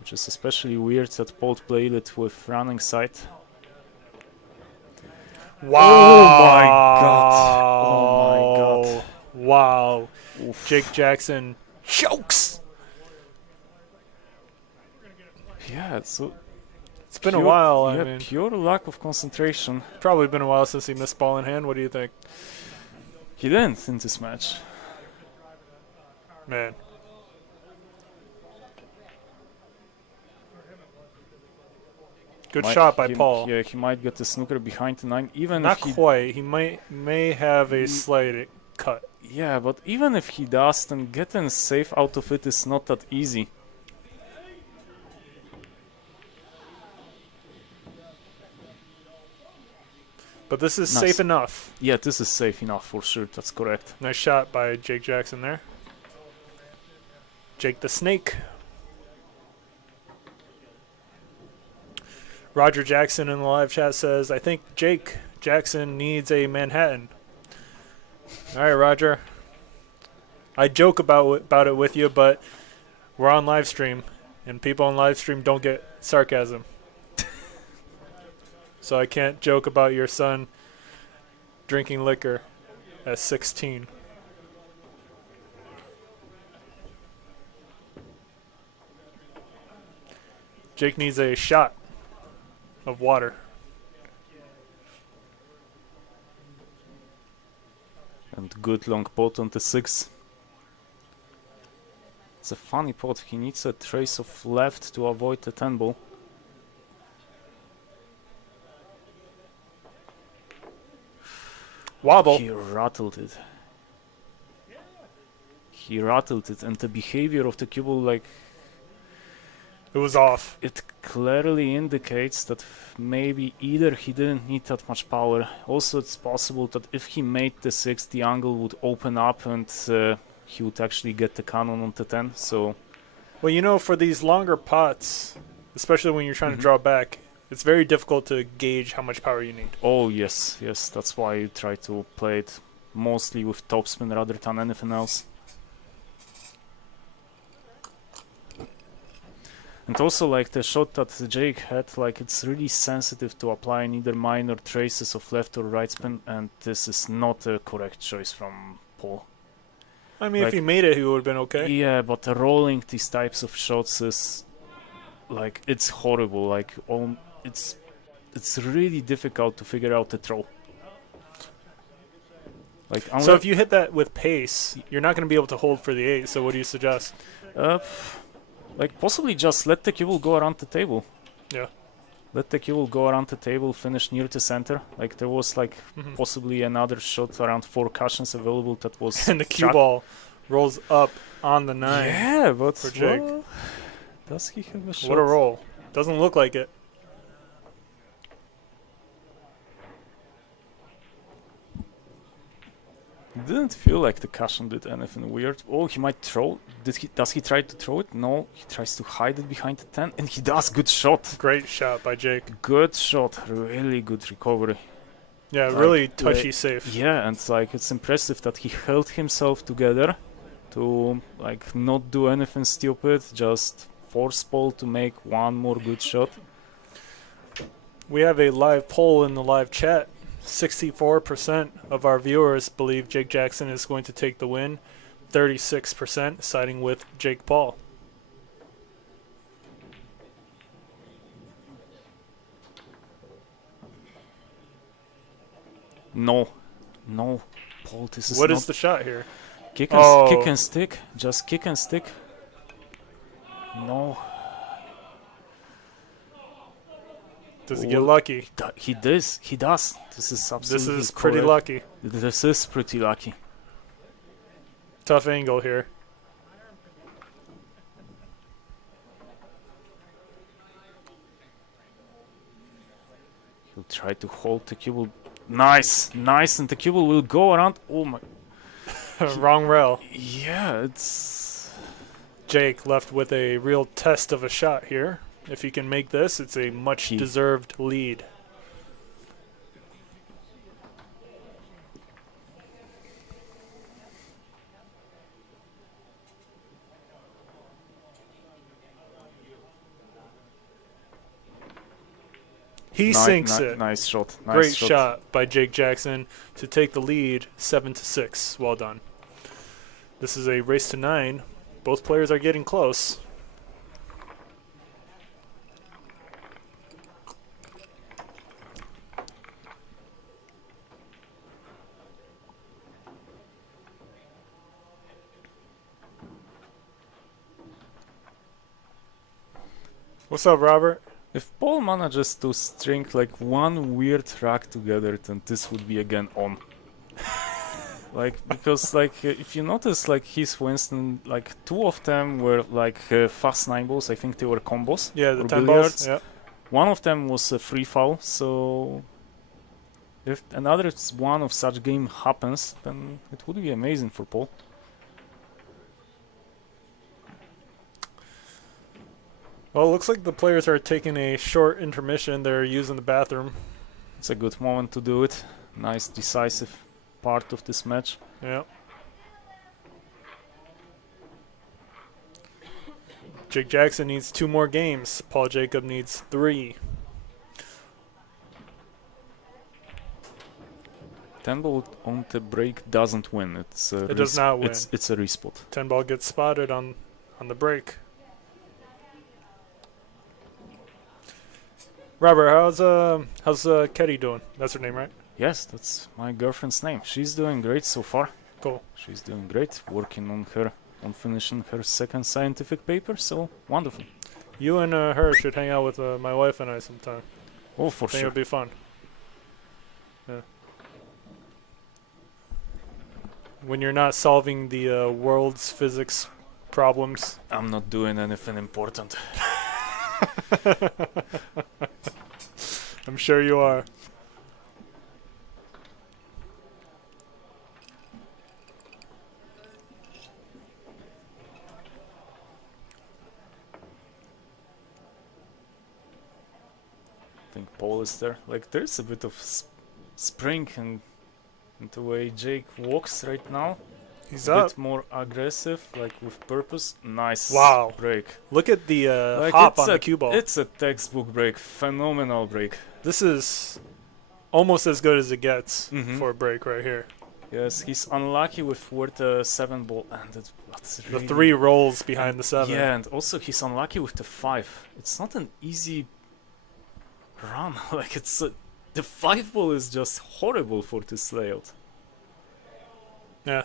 Which is especially weird that Paul played it with running side. Wow! Oh my god! Wow! Oof. Jake Jackson chokes. Yeah, so It's been a while. I Yeah, mean, pure lack of concentration. probably been a while since he missed ball in hand. What do you think, He didn't in this match. man? Good shot by Paul. Yeah, he might get the snooker behind the 9. Even Not if he, quite. He may have a slight cut. yeah, but even if he does, then getting safe out of it is not that easy. But this is Nice. safe enough. Yeah, this is safe enough for sure. That's correct. Nice shot by Jake Jackson there. Jake the Snake. Roger Jackson in the live chat says, I think Jake Jackson needs a Manhattan. All right, Roger. I joke about it with you, but we're on live stream, and people on live stream don't get sarcasm. So I can't joke about your son drinking liquor at 16. Jake needs a shot of water. And good long pot on the 6. It's a funny pot. He needs a trace of left to avoid the 10 ball. Wobble. He rattled it. He rattled it, and the behavior of the cue ball, like, It was off. it clearly indicates that maybe either he didn't need that much power. Also, it's possible that if he made the 6, the angle would open up and he would actually get the cannon on the 10. So, Well, you know, for these longer pots, especially when you're trying to draw back, it's very difficult to gauge how much power you need. oh yes, yes, that's why you try to play it mostly with topspin rather than anything else. And also, like, the shot that Jake had, like, it's really sensitive to applying either minor traces of left or right spin, and this is not a correct choice from Paul. I mean, if Like- he made it, he would have been okay. Yeah, but rolling these types of shots is, like, it's horrible. Like, it's really difficult to figure out the throw. Like, So if you hit that with pace, you're not going to be able to hold for the 8. So what do you suggest? like, possibly just let the cue ball go around the table. Yeah. Let the cue ball go around the table, finish near the center. Like, there was, like, possibly another shot around 4 cushions available that was... And the cue ball rolls up on the 9. Yeah, but... for Jake. well, does he have a shot? What a roll. Doesn't look like it. Didn't feel like the cushion did anything weird. Oh, he might throw. Does he try to throw it? No, he tries to hide it behind the 10, and he does. Good shot. Great shot by Jake. Good shot. Really good recovery. Yeah, Like, really touchy safe. Yeah, and like it's impressive that he held himself together to like not do anything stupid, just force Paul to make one more good shot. We have a live poll in the live chat. 64% of our viewers believe Jake Jackson is going to take the win. 36% siding with Jake Paul. No, Paul, this is What not is the shot here? kick and, Oh. kick and stick. Just kick and stick. No, Does he get lucky? he does. He does. This is This absolutely is pretty correct. lucky. This is pretty lucky. Tough angle here. He'll try to hold the cue ball. Nice, and the cue ball will go around. Oh my. Wrong rail. Yeah, it's. Jake left with a real test of a shot here. If he can make this, it's a much deserved lead. He sinks it. Nice shot. Nice Great shot by Jake Jackson to take the lead 7-6. Well done. This is a race to 9. Both players are getting close. What's up, Robert? If Paul manages to string like one weird rack together, then this would be again on. Like, because like if you notice, like his Winston, like 2 of them were like fast 9 balls. I think they were combos. Yeah, the or 10 billiards. balls. Yeah. One of them was a free foul. So if another one of such game happens, then it would be amazing for Paul. Well, it looks like the players are taking a short intermission. They're using the bathroom. It's a good moment to do it. Nice decisive part of this match. Yeah. Jake Jackson needs 2 more games. Paul Jacob needs 3. 10 ball on the break doesn't win. It's a It does not win. It's a respot. 10 ball gets spotted on the break. Robert, how's Ketty doing? That's her name, right? Yes, that's my girlfriend's name. She's doing great so far. Cool. She's doing great, working on finishing her second scientific paper, so wonderful. You and her should hang out with my wife and I sometime. Oh, for I think sure. it'll be fun. Yeah. When you're not solving the world's physics problems. I'm not doing anything important. I'm sure you are. I think Paul is there. Like, there's a bit of spring in the way Jake walks right now. He's a up. bit more aggressive, like with purpose. Nice Wow. break. Look at the Like, hop it's on the cue ball. It's a textbook break. Phenomenal break. This is almost as good as it gets Mhm. for a break right here. Yes, he's unlucky with where the 7 ball ended. But The really 3 rolls behind the 7. Yeah, and also he's unlucky with the 5. It's not an easy run. Like, the 5 ball is just horrible for this layout. Yeah.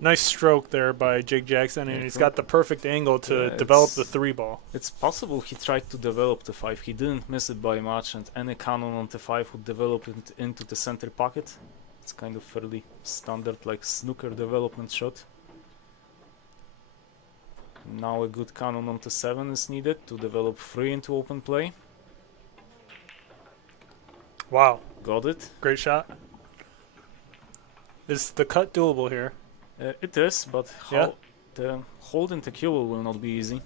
Nice stroke there by Jake Jackson, and Yeah, he's cool. got the perfect angle to Yeah, develop it's- the 3 ball. It's possible he tried to develop the 5. He didn't miss it by much, and any cannon on the 5 would develop it into the center pocket. It's kind of fairly standard, like snooker development shot. Now a good cannon on the 7 is needed to develop 3 into open play. Wow, Got it. great shot. Is the cut doable here? It is, but Yeah. the holding the cue will not be easy.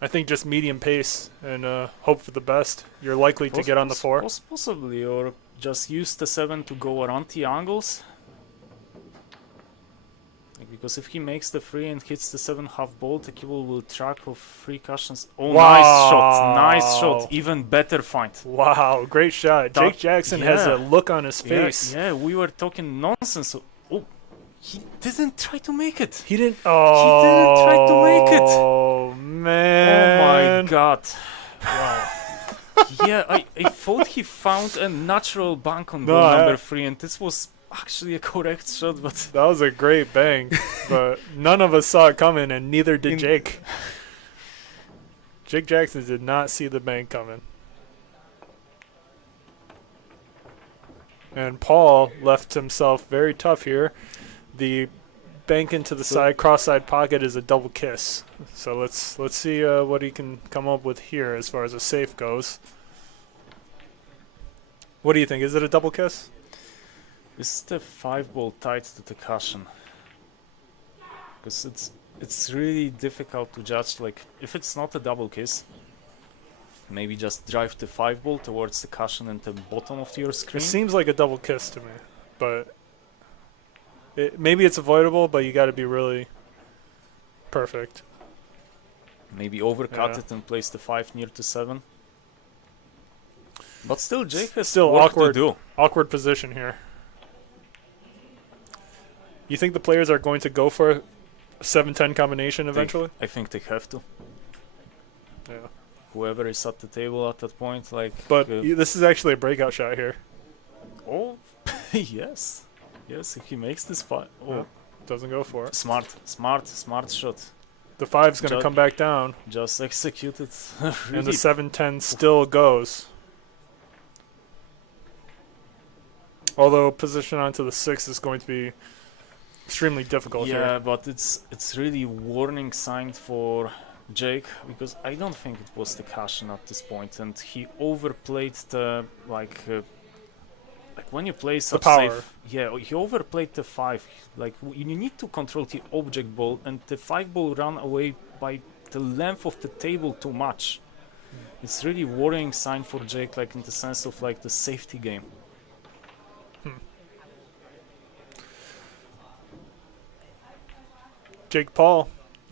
I think just medium pace and hope for the best. You're likely to get on the 4. Possibly, or just use the 7 to go around the angles. Like, because if he makes the 3 and hits the 7 half ball, the cue will track of 3 cushions. Oh, nice shot, even better find. Wow, great shot. Jake Jackson has a look on his face. Yeah, we were talking nonsense. Oh, he didn't try to make it. He didn't. didn't try to make it. Oh man! Oh my god. Wow. Yeah, I thought he found a natural bank on ball number 3, and this was actually a correct shot, but That was a great bang, but none of us saw it coming, and neither did Jake. Jake Jackson did not see the bang coming. And Paul left himself very tough here. The bank into the side, cross-side pocket is a double kiss. So let's see what he can come up with here as far as a safe goes. What do you think? Is it a double kiss? is the 5 ball tied to the cushion? Because it's really difficult to judge. Like, if it's not a double kiss, maybe just drive the 5 ball towards the cushion and the bottom of your screen. It seems like a double kiss to me, but maybe it's avoidable, but you got to be really perfect. Maybe overcut Yeah. it and place the 5 near the 7. But still, Jake has Still work awkward. to do. Awkward position here. You think the players are going to go for a 7-10 combination eventually? I think they have to. Yeah. Whoever is at the table at that point, like. But this is actually a breakout shot here. Oh, yes. Yes, if he makes this fight. Oh, No. Doesn't go for it. smart shot. The 5's going to Ju- come back down, Just executed. and the Really 7-10 still goes. Although position onto the 6 is going to be extremely difficult yeah, here. but it's really warning sign for Jake, because I don't think it was the caution at this point, and he overplayed the like when you play such power. safe. Yeah, he overplayed the 5. Like you need to control the object ball, and the 5 ball ran away by the length of the table too much. It's really worrying sign for Jake, like in the sense of like the safety game. Jake Paul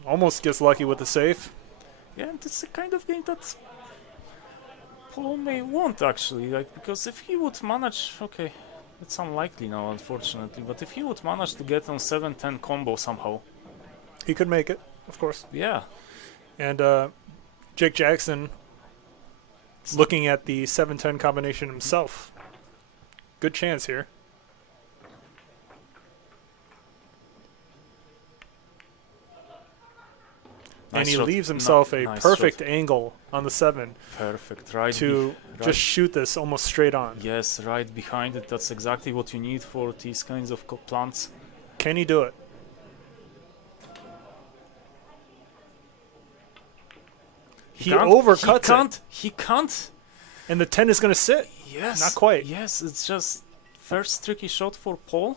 almost gets lucky with the safe. Yeah, and it's the kind of game that Paul may want actually, like, because if he would manage, okay, it's unlikely now unfortunately, but if he would manage to get on 7-10 combo somehow, He could make it, of course. yeah, And Jake Jackson looking at the 7-10 combination himself. Good chance here. And Nice he shot. leaves himself a Nice perfect shot. angle on the 7 Perfect, right? to just shoot this almost straight on. Yes, right behind it. That's exactly what you need for these kinds of plants. Can he do it? He overcuts it. He can't. And the 10 is going to sit. Yes. Not quite. Yes, it's just first tricky shot for Paul.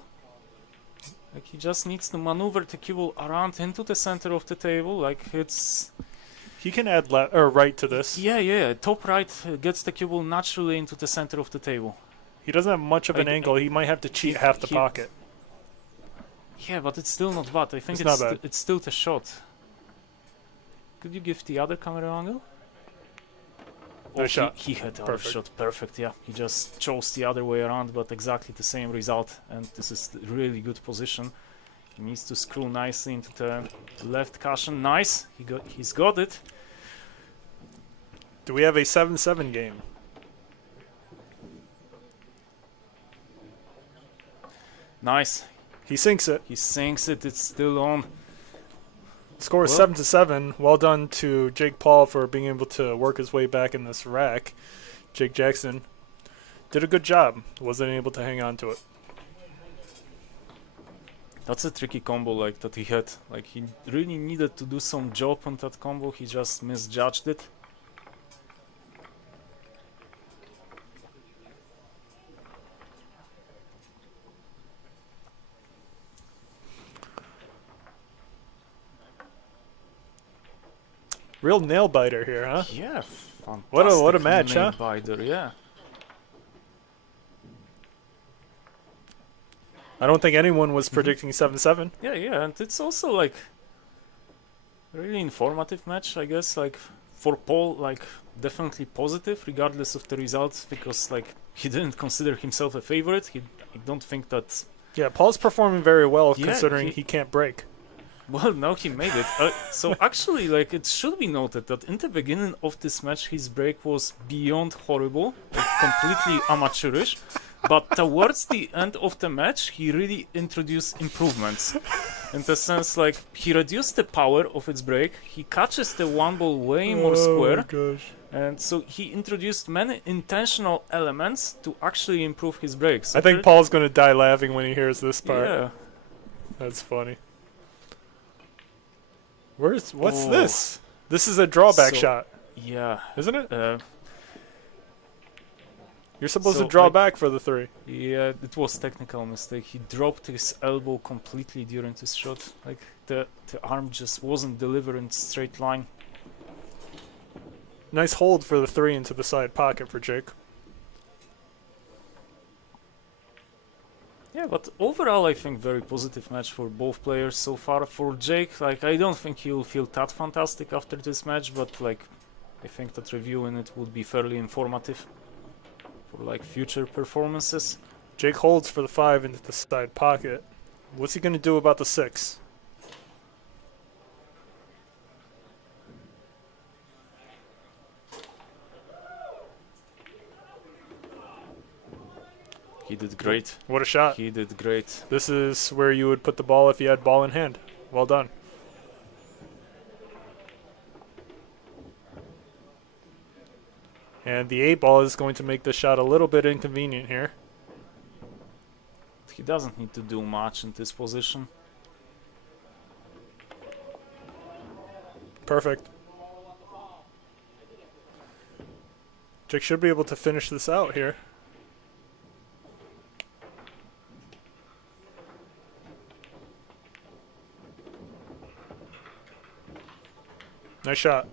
Like he just needs to maneuver the cue around into the center of the table. Like it's He can add left or right to this. yeah. Top right gets the cue naturally into the center of the table. He doesn't have much of an angle. He might have to cheat half the pocket. Yeah, but it's still not bad. I think It's not bad. It's still the shot. Could you give the other camera angle? Nice shot. He had the other Perfect. shot. Perfect, yeah. He just chose the other way around, but exactly the same result. And this is the really good position. He needs to screw nicely into the left cushion. Nice. He's got it. Do we have a 7-7 game? Nice. He sinks it. He sinks it. It's still on. Score is Well- 7-7. Well done to Jake Paul for being able to work his way back in this rack. Jake Jackson did a good job. Wasn't able to hang on to it. That's a tricky combo like that he had. Like he really needed to do some job on that combo. He just misjudged it. Real nail biter here, huh? Yeah, What a fantastic match, huh? nail biter, yeah. I don't think anyone was predicting 7-7. Yeah, and it's also like a really informative match, I guess. Like for Paul, like definitely positive, regardless of the results, because like he didn't consider himself a favorite. He don't think that. Yeah, Paul's performing very well Yeah, considering he can't break. Well, now he made it. So actually, like it should be noted that in the beginning of this match, his break was beyond horrible, like, completely amateurish. But towards the end of the match, he really introduced improvements. In the sense, like, he reduced the power of its break, he catches the one ball way more square, Gosh. and so he introduced many intentional elements to actually improve his breaks. I think Paul's going to die laughing when he hears this part. Yeah. That's funny. What's Oh. this? This is a drawback So- shot, Yeah. isn't it? You're supposed so, to draw like- back for the 3. Yeah, it was technical mistake. He dropped his elbow completely during this shot. Like the arm just wasn't delivered in straight line. Nice hold for the 3 into the side pocket for Jake. Yeah, but overall I think very positive match for both players so far. For Jake, like I don't think he'll feel that fantastic after this match, but like I think that reviewing it would be fairly informative for like future performances. Jake holds for the 5 into the side pocket. What's he going to do about the 6? He did great. What a shot. He did great. This is where you would put the ball if you had ball in hand. Well done. And the 8-ball is going to make the shot a little bit inconvenient here. He doesn't need to do much in this position. Perfect. Jake should be able to finish this out here. Nice shot.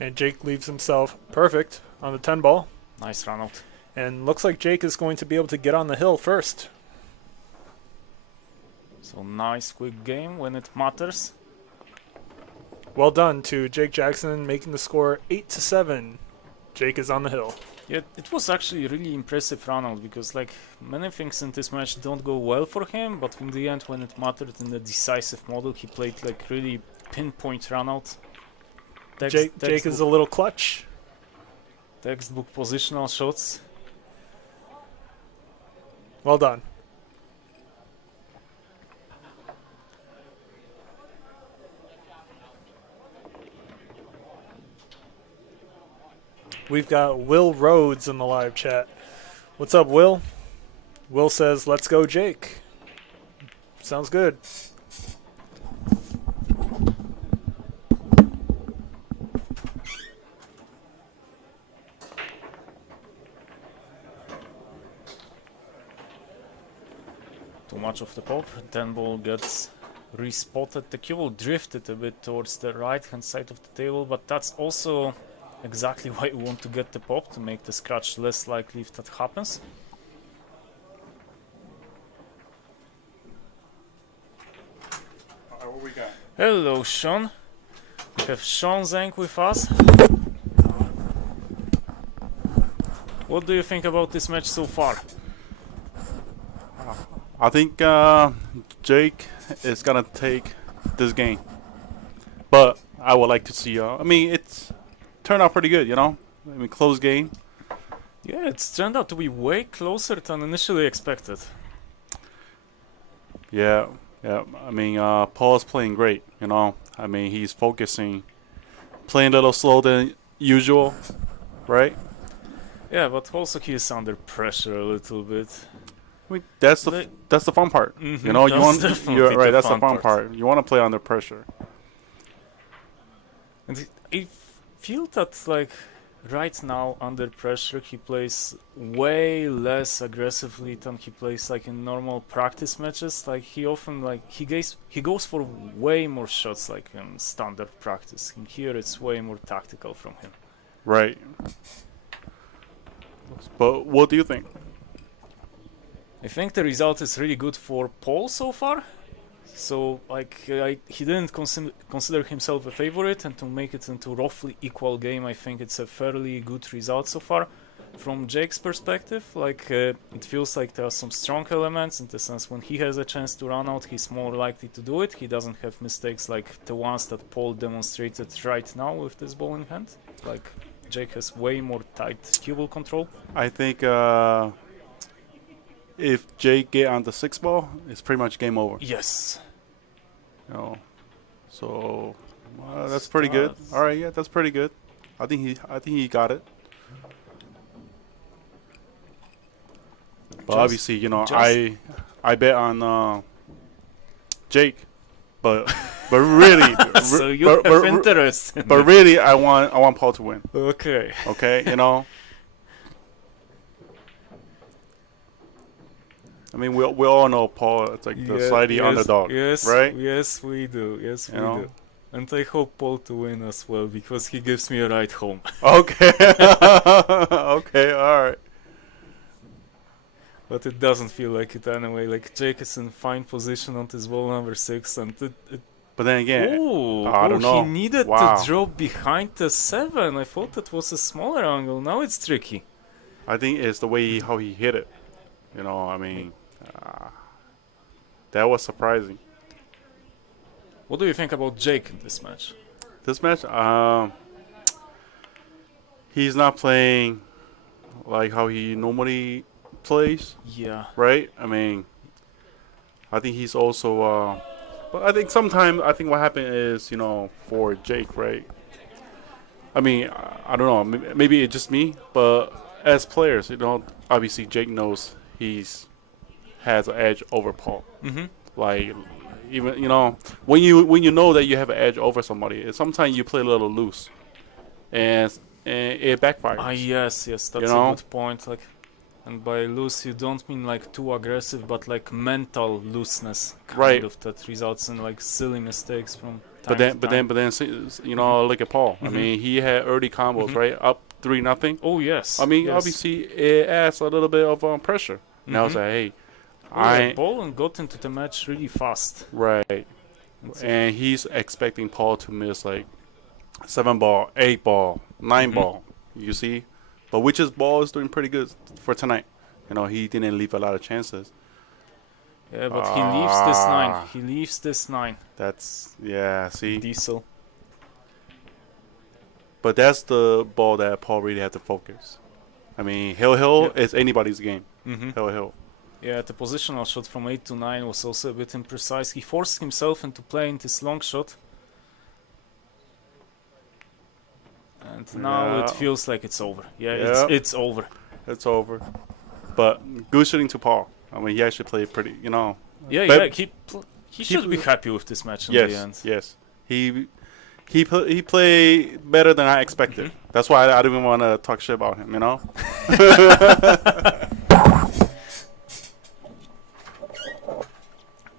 And Jake leaves himself perfect on the 10-ball. Nice run out. And looks like Jake is going to be able to get on the hill first. So nice quick game when it matters. Well done to Jake Jackson, making the score 8-7. Jake is on the hill. Yeah, it was actually a really impressive run out because like many things in this match don't go well for him, but in the end when it mattered in the decisive model he played like really pinpoint run out. Jake is a little clutch. Textbook positional shots. Well done. We've got Will Rhodes in the live chat. What's up, Will? Will says, let's go, Jake. Sounds good. Too much of the pop. 10 ball gets respotted. The cue will drift it a bit towards the right hand side of the table, but that's also exactly why you want to get the pop, to make the scratch less likely if that happens. Alright, what we got? Hello, Sean. We have Sean Zhang with us. What do you think about this match so far? I think Jake is gonna take this game, but I would like to see. I mean, it's turned out pretty good, you know. I mean, close game. Yeah, it's turned out to be way closer than initially expected. Yeah. I mean, Paul's playing great. You know, I mean, he's focusing, playing a little slow than usual, right? Yeah, but also he is under pressure a little bit. I mean, that's the fun part. Mhm, You know, you're right. That's the fun part. part. You want to play under pressure. And I feel that like right now under pressure he plays way less aggressively than he plays like in normal practice matches. Like he often like he goes for way more shots like in standard practice. In here it's way more tactical from him. Right. But what do you think? I think the result is really good for Paul so far. So like he didn't consider himself a favorite, and to make it into roughly equal game, I think it's a fairly good result so far. From Jake's perspective, like it feels like there are some strong elements in the sense when he has a chance to run out, he's more likely to do it. He doesn't have mistakes like the ones that Paul demonstrated right now with this ball in hand. Like Jake has way more tight cue ball control. I think if Jake get on the 6 ball, it's pretty much game over. Yes. You know, so that's pretty good. All right, yeah, that's pretty good. I think he got it. But obviously, you know, I bet on Jake, but really, So you have interest. In but really, I want Paul to win. Okay. Okay, you know. I mean, we all know Paul. It's like the slightly underdog, right? Yes, we do. Yes, we know? do. And I hope Paul to win as well because he gives me a ride home. Okay. Okay. All right. But it doesn't feel like it anyway. Like Jake is in fine position on this ball number 6, and But then again, Ooh, I don't know. He needed Wow. to drop behind the 7. I thought that was a smaller angle. Now it's tricky. I think it's the way how he hit it. You know, I mean, that was surprising. What do you think about Jake in this match? This match, he's not playing like how he normally plays, Yeah. right? I mean, I think he's also. But I think sometimes what happened is for Jake, right? I mean, I don't know. Maybe it's just me, but as players, obviously Jake knows has an edge over Paul. Mm-hmm. Like, even when you know that you have an edge over somebody, sometimes you play a little loose, and it backfires. Yes, that's a good point. Like, and by loose, you don't mean like too aggressive, but like mental looseness, kind of, that results in like silly mistakes from. But then, look at Paul. I mean, he had early combos, right? Up 3-0. Oh yes. I mean, obviously, it adds a little bit of pressure. Now it's like, hey, Paul got into the match really fast. Right. And he's expecting Paul to miss like 7 ball, 8 ball, 9 ball. You see, but which's ball is doing pretty good for tonight. He didn't leave a lot of chances. Yeah, but he leaves this 9. He leaves this 9. That's see. Diesel. But that's the ball that Paul really had to focus. I mean, Hill is anybody's game. Hill. Yeah, the positional shot from 8 to 9 was also a bit imprecise. He forced himself into playing this long shot. And now it feels like it's over. It's over. It's over. But good shooting to Paul. I mean, he actually played pretty, He should be happy with this match in the end. Yes. He played better than I expected. That's why I didn't even want to talk shit about him,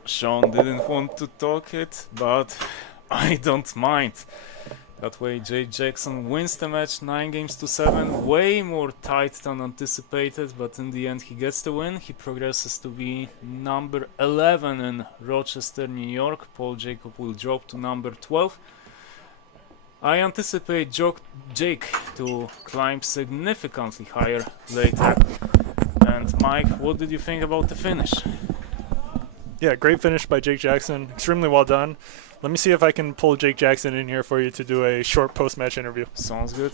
Sean didn't want to talk it, but I don't mind. That way, Jay Jackson wins the match 9-7, way more tight than anticipated, but in the end he gets the win. He progresses to be number 11 in Rochester, New York. Paul Jacob will drop to number 12. I anticipate Jake to climb significantly higher later. And Mike, what did you think about the finish? Yeah, great finish by Jake Jackson. Extremely well done. Let me see if I can pull Jake Jackson in here for you to do a short post-match interview. Sounds good.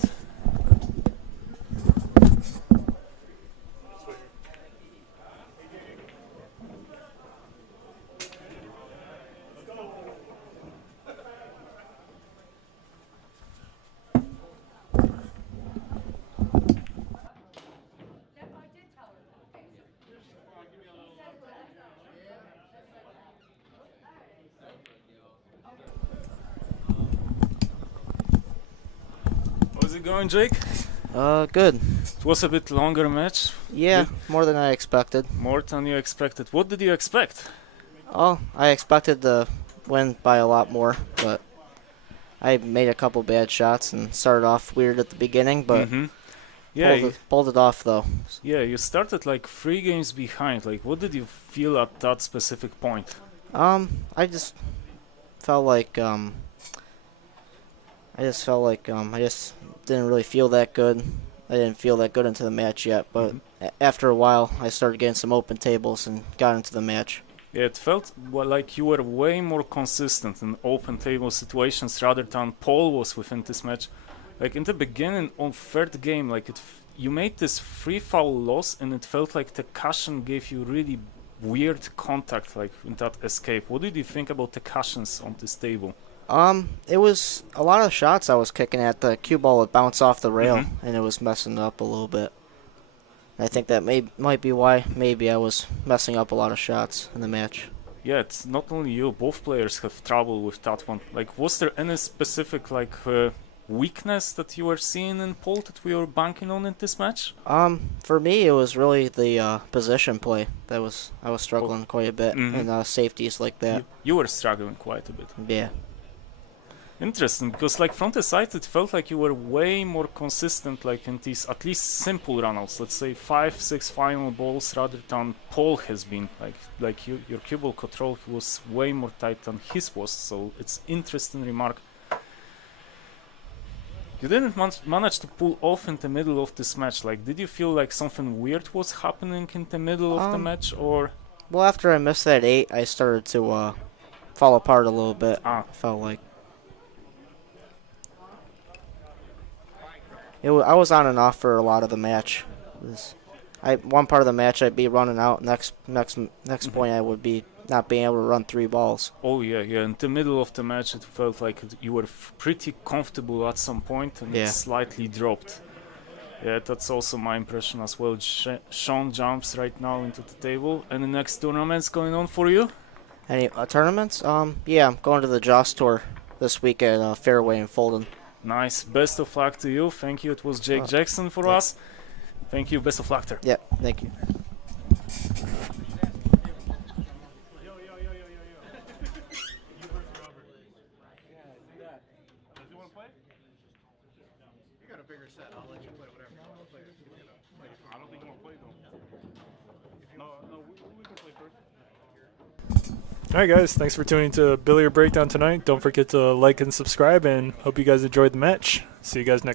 How's it going, Jake? Good. It was a bit longer match. Yeah, more than I expected. More than you expected. What did you expect? Oh, I expected to win by a lot more, but I made a couple bad shots and started off weird at the beginning, but pulled it off though. Yeah, you started like 3 games behind. Like, what did you feel at that specific point? I just felt like I just didn't really feel that good. I didn't feel that good into the match yet, but after a while, I started getting some open tables and got into the match. Yeah, it felt like you were way more consistent in open table situations rather than Paul was within this match. Like in the beginning, on third game, you made this 3 foul loss, and it felt like the cushion gave you really weird contact, like in that escape. What did you think about the cushions on this table? It was a lot of shots I was kicking at. The cue ball would bounce off the rail, and it was messing up a little bit. I think that might be why maybe I was messing up a lot of shots in the match. Yeah, it's not only you. Both players have trouble with that one. Like, was there any specific weakness that you were seeing in Paul that we were banking on in this match? For me, it was really the position play I was struggling quite a bit, and safeties like that. You were struggling quite a bit. Yeah. Interesting, because from the side it felt like you were way more consistent, in these at least simple runouts. Let's say 5-6 final balls rather than Paul has been. Your cue ball control was way more tight than his was. So it's interesting remark. You didn't manage to pull off in the middle of this match. Did you feel like something weird was happening in the middle of the match, or? Well, after I missed that 8, I started to fall apart a little bit. Felt like. I was on and off for a lot of the match. One part of the match I'd be running out. Next point I would be not being able to run 3 balls. Oh yeah. In the middle of the match, it felt like you were pretty comfortable at some point, and Yeah. it slightly dropped. Yeah, that's also my impression as well. Sean jumps right now into the table. And the next tournament's going on for you? Any tournaments? Yeah, I'm going to the Joss Tour this week at Fairway in Fulton. Nice. Best of luck to you. Thank you. It was Jake Jackson for yeah. us. Thank you. Best of luck there. Yep, thank you. All right, guys. Thanks for tuning to Billiard Breakdown tonight. Don't forget to like and subscribe, and hope you guys enjoyed the match. See you guys next